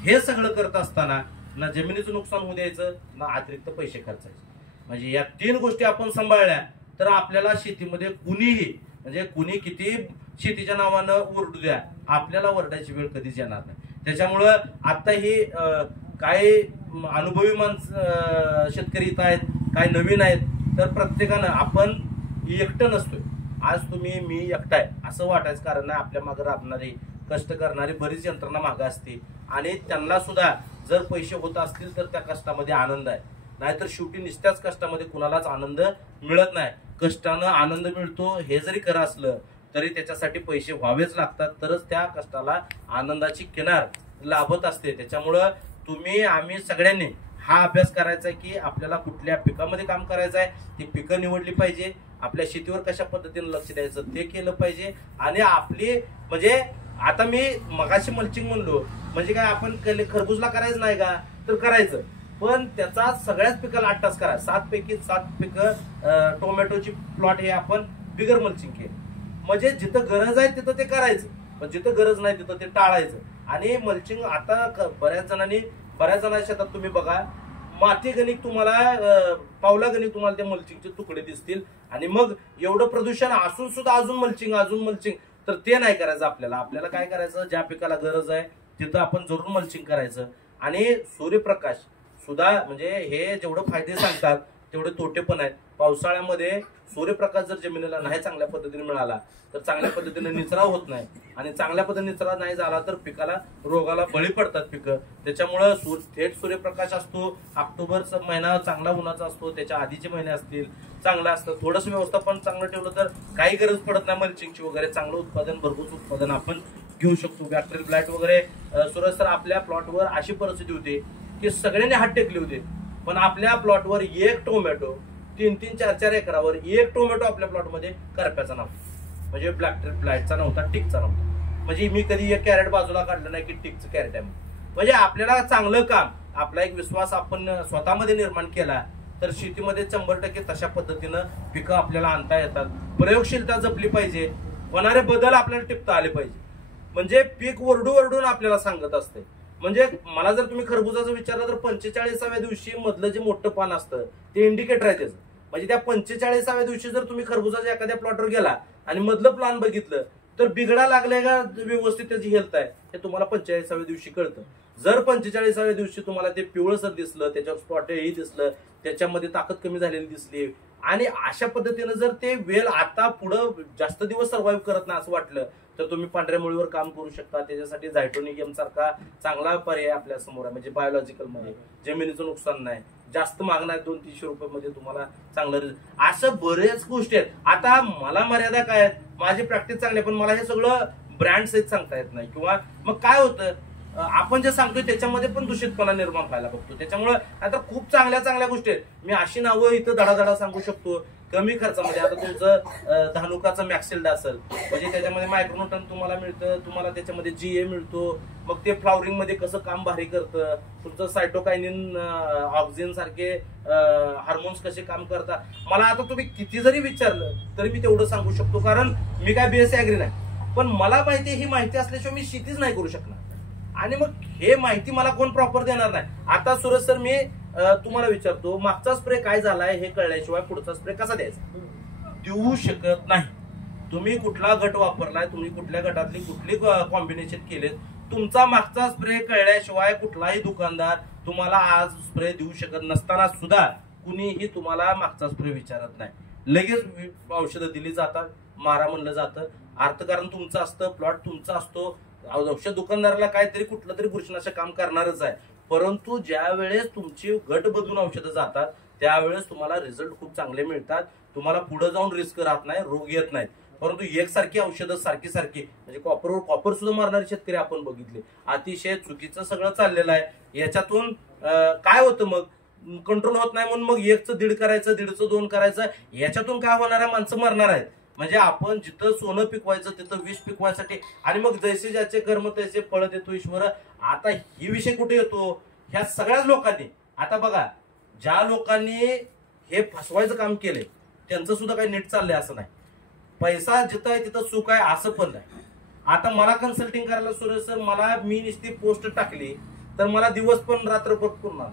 हे सगळं करत असताना ना जमिनीचं नुकसान होऊ द्यायचं, ना अतिरिक्त पैसे खर्चायचे. म्हणजे या 3 गोष्टी आपण सांभाळल्या तर आपल्याला शेतीमध्ये कुणीही म्हणजे कुणी किती शेतीच्या नावानं ओरडू द्या, आपल्याला ओरडायची वेळ कधीच येणार नाही. त्याच्यामुळं आता ही काही अनुभवी शेतकरी इथं आहेत, काही नवीन आहेत, तर प्रत्येकानं आपण एकटं नसतोय. आज तुम्ही मी एकटा आहे असं वाटायचं कारण नाही. आपल्या मागे राबणारी कष्ट करणारी बरीच यंत्रणा मागे असते आणि त्यांना सुद्धा जर पैसे होत असतील तर त्या कष्टामध्ये आनंद आहे. नाहीतर शेवटी नुसत्याच कष्टामध्ये कुणालाच आनंद मिळत नाही. कष्टानं आनंद मिळतो हे जरी खरं असलं तरी त्याच्यासाठी पैसे व्हावेच लागतात, तरच त्या कष्टाला आनंदाची किनार लाभत असते. त्याच्यामुळं तुम्ही आम्ही सगळ्यांनी हा अभ्यास करायचा आहे की आपल्याला कुठल्या पिकामध्ये काम करायचं आहे, ती पिकं निवडली पाहिजे, आपल्या शेतीवर कशा पद्धतीने लक्ष द्यायचं ते केलं पाहिजे. आणि आपली म्हणजे आता मी मगाशी मल्चिंग म्हणलो म्हणजे काय आपण खरबूजला करायचं नाही का, तर करायचं, पण त्याचा सगळ्याच पिकाला 8 तास करा. 7 पैकी 7 पिकं टोमॅटोची प्लॉट हे आपण बिगर मल्चिंग केले. म्हणजे जिथं गरज आहे तिथं ते करायचं, पण जिथं गरज नाही तिथं ते टाळायचं. आणि मल्चिंग आता बऱ्याच जणांच्या शेतात तुम्ही बघा माती गणिक तुम्हाला पावला गणिक तुम्हाला ते मल्चिंगचे तुकडे दिसतील. आणि मग एवढं प्रदूषण असून सुद्धा अजून मल्चिंग, तर ते नाही करायचं. आपल्याला काय करायचं, ज्या पिकाला गरज आहे तिथं आपण जरूर मल्चिंग करायचं. आणि सूर्यप्रकाश सुद्धा म्हणजे हे जेवढं फायदे सांगतात तेवढे तोटे पण आहेत. पावसाळ्यामध्ये सूर्यप्रकाश जर जमिनीला नाही चांगल्या पद्धतीने मिळाला तर चांगल्या पद्धतीने निचरा होत नाही, आणि चांगल्या पद्धतीने निचरा नाही झाला तर पिकाला रोगाला बळी पडतात पिकं. त्याच्यामुळं थेट सूर्यप्रकाश असतो. ऑक्टोबरचा महिना चांगला उन्हाचा असतो, त्याच्या आधीचे महिने असतील चांगलं असतं. थोडंसं व्यवस्थापन चांगलं ठेवलं तर काही गरज पडत नाही मल्चिंगची वगैरे. चांगलं उत्पादन भरघोस उत्पादन आपण घेऊ शकतो. बॅक्टेरियल ब्लाइट वगैरे सुरज सर आपल्या प्लॉटवर अशी परिस्थिती होती की सगळ्यांनी हात टेकले होते, पण आपल्या प्लॉटवर एक टोमॅटो 3-3, 4-4 एकरावर एक टोमॅटो आपल्या प्लॉटमध्ये करप्याचा नव्हता, म्हणजे बॅक्टेरियल ब्लाइटचा नव्हता, टिकचा नव्हता. म्हणजे मी कधी एक कॅरेट बाजूला काढलं नाही की टिकचं कॅरेट आहे. म्हणजे आपल्याला चांगलं काम, आपला एक विश्वास आपण स्वतःमध्ये निर्माण केला तर शेतीमध्ये 100% तशा पद्धतीनं पिकं आपल्याला आणता येतात. प्रयोगशीलता जपली पाहिजे, होणारे बदल आपल्याला टिपता आले पाहिजे. म्हणजे पीक ओरडून आपल्याला सांगत असते. म्हणजे मला जर तुम्ही खरबुजाचं विचारलं तर 45व्या दिवशी मधलं जे मोठं पान असतं ते इंडिकेटर आहे त्याचं. म्हणजे त्या 45व्या दिवशी जर तुम्ही खरबुजाच्या एखाद्या प्लॉटवर गेला आणि मधलं प्लान बघितलं तर बिघडा लागले का व्यवस्थित त्याची हेल्थ आहे हे तुम्हाला 45व्या दिवशी कळतं. जर 45व्या दिवशी तुम्हाला ते पिवळसर दिसलं, त्याच्यावर स्पॉटही दिसलं, त्याच्यामध्ये ताकद कमी झालेली दिसली आणि अशा पद्धतीनं जर ते वेल आता पुढं जास्त दिवस सर्व्हाइव्ह करत नाही असं वाटलं तर तुम्ही पांढऱ्या मुळीवर काम करू शकता. त्याच्यासाठी झायटोनियम सारखा चांगला पर्याय आपल्या समोर आहे. म्हणजे बायोलॉजिकल मध्ये जमिनीचं नुकसान नाही, जास्त मागणं आहे, 200-300 रुपये मध्ये तुम्हाला चांगलं. असं बरेच गोष्टी आहेत. आता मला मर्यादा काय आहेत, माझी प्रॅक्टिस चांगली आहे, पण मला हे सगळं ब्रँड सहित सांगता येत नाही. किंवा मग काय होतं आपण जे सांगतोय त्याच्यामध्ये पण दूषितपणा निर्माण व्हायला बघतो. त्याच्यामुळे आता खूप चांगल्या गोष्टी आहेत. मी अशी नावं इथं धडाधडा सांगू शकतो कमी खर्चामध्ये. आता तुमचं धानुकाचं मॅक्सिल्ड असेल म्हणजे त्याच्यामध्ये मायक्रोन्यूटन तुम्हाला मिळतं, तुम्हाला त्याच्यामध्ये GA मिळतो. मग ते फ्लॉवरिंग मध्ये कसं काम भारी करतं, तुमचं सायटोकायनिन ऑक्सिजन सारखे हार्मोन्स कसे काम करतात. मला आता तुम्ही किती जरी विचारलं तरी मी तेवढं सांगू शकतो, कारण मी काय BSc ऍग्री नाही, पण मला माहिती ही माहिती असल्याशिवाय मी शेतीच नाही करू शकणार. आणि मग हे माहिती मला कोण प्रॉपर देणार नाही. आता सुरज सर मी तुम्हाला विचारतो, मागचा स्प्रे काय झालाय हे कळल्याशिवाय पुढचा स्प्रे कसा द्यायचा देऊ शकत नाही. तुम्ही कुठला गट वापरलाय, तुम्ही कुठल्या गटातली कुठली कॉम्बिनेशन केलेत, तुमचा मागचा स्प्रे कळल्याशिवाय कुठलाही दुकानदार तुम्हाला आज स्प्रे देऊ शकत नसताना सुद्धा कुणीही तुम्हाला मागचा स्प्रे विचारत नाही. लगेच औषधं दिली जातात, मारा म्हणलं जातं. अर्थकारण तुमचं असतं, प्लॉट तुमचा असतो, औषध दुकानदाराला काहीतरी कुठलं तरी बुरशीनाशक काम करणारच आहे. परंतु ज्या वेळेस तुमची गट बदलून औषधं जातात त्यावेळेस तुम्हाला रिझल्ट खूप चांगले मिळतात. तुम्हाला पुढे जाऊन रिस्क राहत नाही, रोग येत नाहीत. परंतु एकसारखी औषधं सारखी म्हणजे कॉपर सुद्धा मारणारे शेतकरी आपण बघितले. अतिशय चुकीचं सगळं चाललेलं आहे. याच्यातून काय होतं मग कंट्रोल होत नाही म्हणून मग 1चं 1.5 करायचं, 1.5चं 2 करायचं. याच्यातून काय होणार आहे, माणसं मरणार आहेत. म्हणजे आपण जिथं सोनं पिकवायचं तिथं विष पिकवायसाठी, आणि मग जैसे ज्याचे कर्म तैसे फळ देतो ईश्वर. आता ही विषय कुठे येतो, ह्या सगळ्याच लोकांनी. आता बघा ज्या लोकांनी हे फसवायचं काम केलंय त्यांचं सुद्धा काही नीट चाललंय असं नाही. पैसा जिथं आहे तिथं सुख आहे असं पण नाही. आता मला कन्सल्टिंग करायला सुरेश सर, मी नुसती पोस्ट टाकली तर मला दिवस पण रात्र पण पुरणार.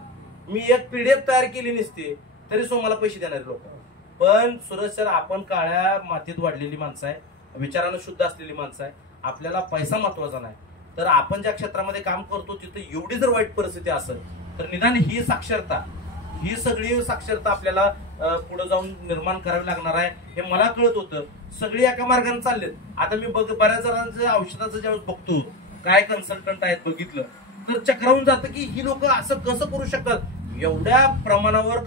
मी एक पीडीएफ तयार केली नसते तरी मला पैसे देणारे लोक. पण सूरज सर, आपण काळ्या मातीत वाढलेली माणसं आहे, विचारानं शुद्ध असलेली माणसं आहे. आपल्याला पैसा महत्वाचा नाही, तर आपण ज्या क्षेत्रामध्ये काम करतो तिथे एवढी जर वाईट परिस्थिती असेल तर निदान ही साक्षरता, ही सगळी साक्षरता आपल्याला पुढे जाऊन निर्माण करावी लागणार आहे. हे मला कळत होतं. सगळी एका मार्गाने चाललेत. आता मी बऱ्याच जणांचं औषधाचं ज्यावेळेस बघतो, काय कन्सल्टंट आहेत बघितलं तर चक्रावून जातं की ही लोक असं कसं करू शकतात. एवढ्या प्रमाणावर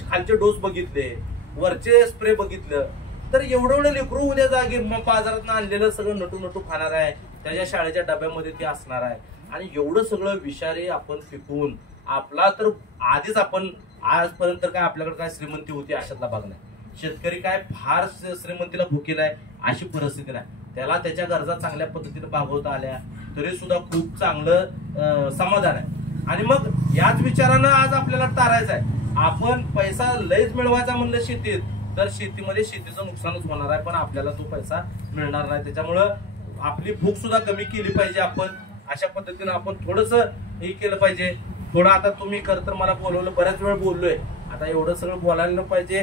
खालचे डोस बघितले, वरचे स्प्रे बघितलं, तर एवढं लेकरू उद्या जागे मग बाजारात आणलेलं सगळं नटू नटू खाणार आहे, त्याच्या शाळेच्या डब्यामध्ये ते असणार आहे. आणि एवढं सगळं विषारी आपण फेकून आपला तर आधीच आपण आजपर्यंत काय आपल्याकडे काय श्रीमंती होती अशातला भाग नाही. शेतकरी काय फार श्रीमंतीला भुकेला आहे अशी परिस्थिती नाही. त्याला त्याच्या गरजा चांगल्या पद्धतीने भागवता आल्या तरी सुद्धा खूप चांगलं समाधान आहे. आणि मग याच विचारानं आज आपल्याला तारायचं आहे. आपण पैसा लयच मिळवायचा म्हणलं शेतीत, तर शेतीमध्ये शेतीचं नुकसानच होणार आहे, पण आपल्याला तो पैसा मिळणार नाही. त्याच्यामुळं आपली भूक सुद्धा कमी केली पाहिजे. आपण अशा पद्धतीनं आपण थोडस हे केलं पाहिजे. थोडं आता तुम्ही खरं तर मला बोलवलं, बऱ्याच वेळ बोललोय, आता एवढं सगळं बोलायला पाहिजे.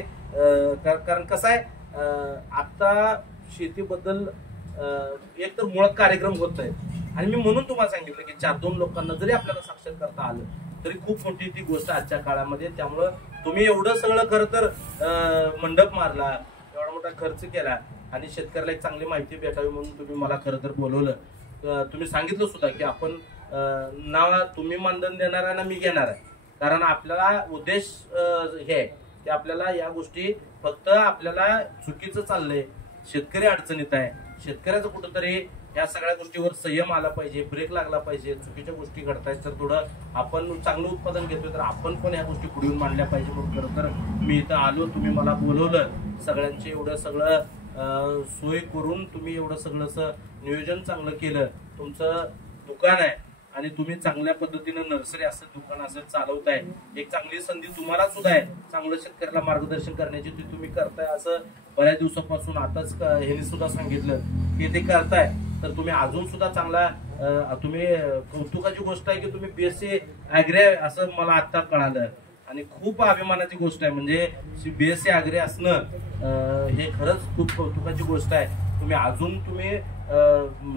कारण कसं आहे, आता शेतीबद्दल एक तर मुळात कार्यक्रम होत नाही. आणि मी म्हणून तुम्हाला सांगितलं की 4-2 लोकांना जरी आपल्याला साक्षर करता आलं तरी खूप मोठी ती गोष्ट आजच्या काळामध्ये. त्यामुळं तुम्ही एवढं सगळं खरं तर मंडप मारला, एवढा मोठा खर्च केला आणि शेतकऱ्याला एक चांगली माहिती भेटावी म्हणून तुम्ही मला खरं तर बोलवलं. तुम्ही सांगितलं सुद्धा की आपण ना तुम्ही मानधन देणार आहे ना मी घेणार आहे. कारण आपल्याला उद्देश हे आहे की आपल्याला या गोष्टी फक्त आपल्याला चुकीचं चाललंय, शेतकरी अडचणीत आहे, शेतकऱ्याचं कुठंतरी या सगळ्या गोष्टीवर संयम आला पाहिजे, ब्रेक लागला पाहिजे. चुकीच्या गोष्टी घडतायत तर थोडं आपण चांगलं उत्पादन घेतोय तर आपण पण या गोष्टी पुढे येऊन मांडल्या पाहिजे. म्हणून खरं तर मी इथं आलो, तुम्ही मला बोलवलं, सगळ्यांचे एवढं सगळं सोय करून तुम्ही एवढं सगळं नियोजन चांगलं केलं. तुमचं दुकान आहे आणि तुम्ही चांगल्या पद्धतीनं नर्सरी असं दुकान असं चालवताय. एक चांगली संधी तुम्हाला सुद्धा आहे चांगलं शेतकऱ्याला मार्गदर्शन करण्याची, ती तुम्ही करताय. असं बऱ्याच दिवसापासून आताच ह्यांनी सुद्धा सांगितलं की ते करताय, तर तुम्ही अजून सुद्धा चांगला तुम्ही कौतुकाची गोष्ट आहे की तुम्ही बीएससी ऍग्री असं मला आता कळालं आणि खूप अभिमानाची गोष्ट आहे. म्हणजे बीएससी ऍग्री असणं हे खरंच खूप कौतुकाची गोष्ट आहे. तुम्ही अजून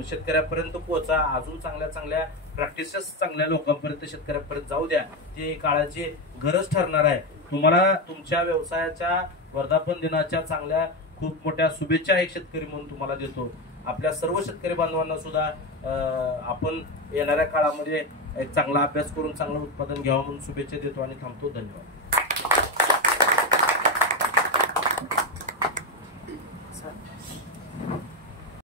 शेतकऱ्यापर्यंत पोहोचा, अजून चांगल्या प्रॅक्टिसेस चांगल्या लोकांपर्यंत शेतकऱ्यापर्यंत जाऊ द्या. ती काळाची गरज ठरणार आहे. तुम्हाला तुमच्या व्यवसायाच्या वर्धापन दिनाच्या चांगल्या खूप मोठ्या शुभेच्छा एक शेतकरी म्हणून तुम्हाला देतो. आपल्या सर्व शेतकरी बांधवांना सुद्धा आपण येणाऱ्या काळामध्ये एक चांगला अभ्यास करून चांगलं उत्पादन घ्यावं म्हणून शुभेच्छा देतो आणि थांबतो. धन्यवाद.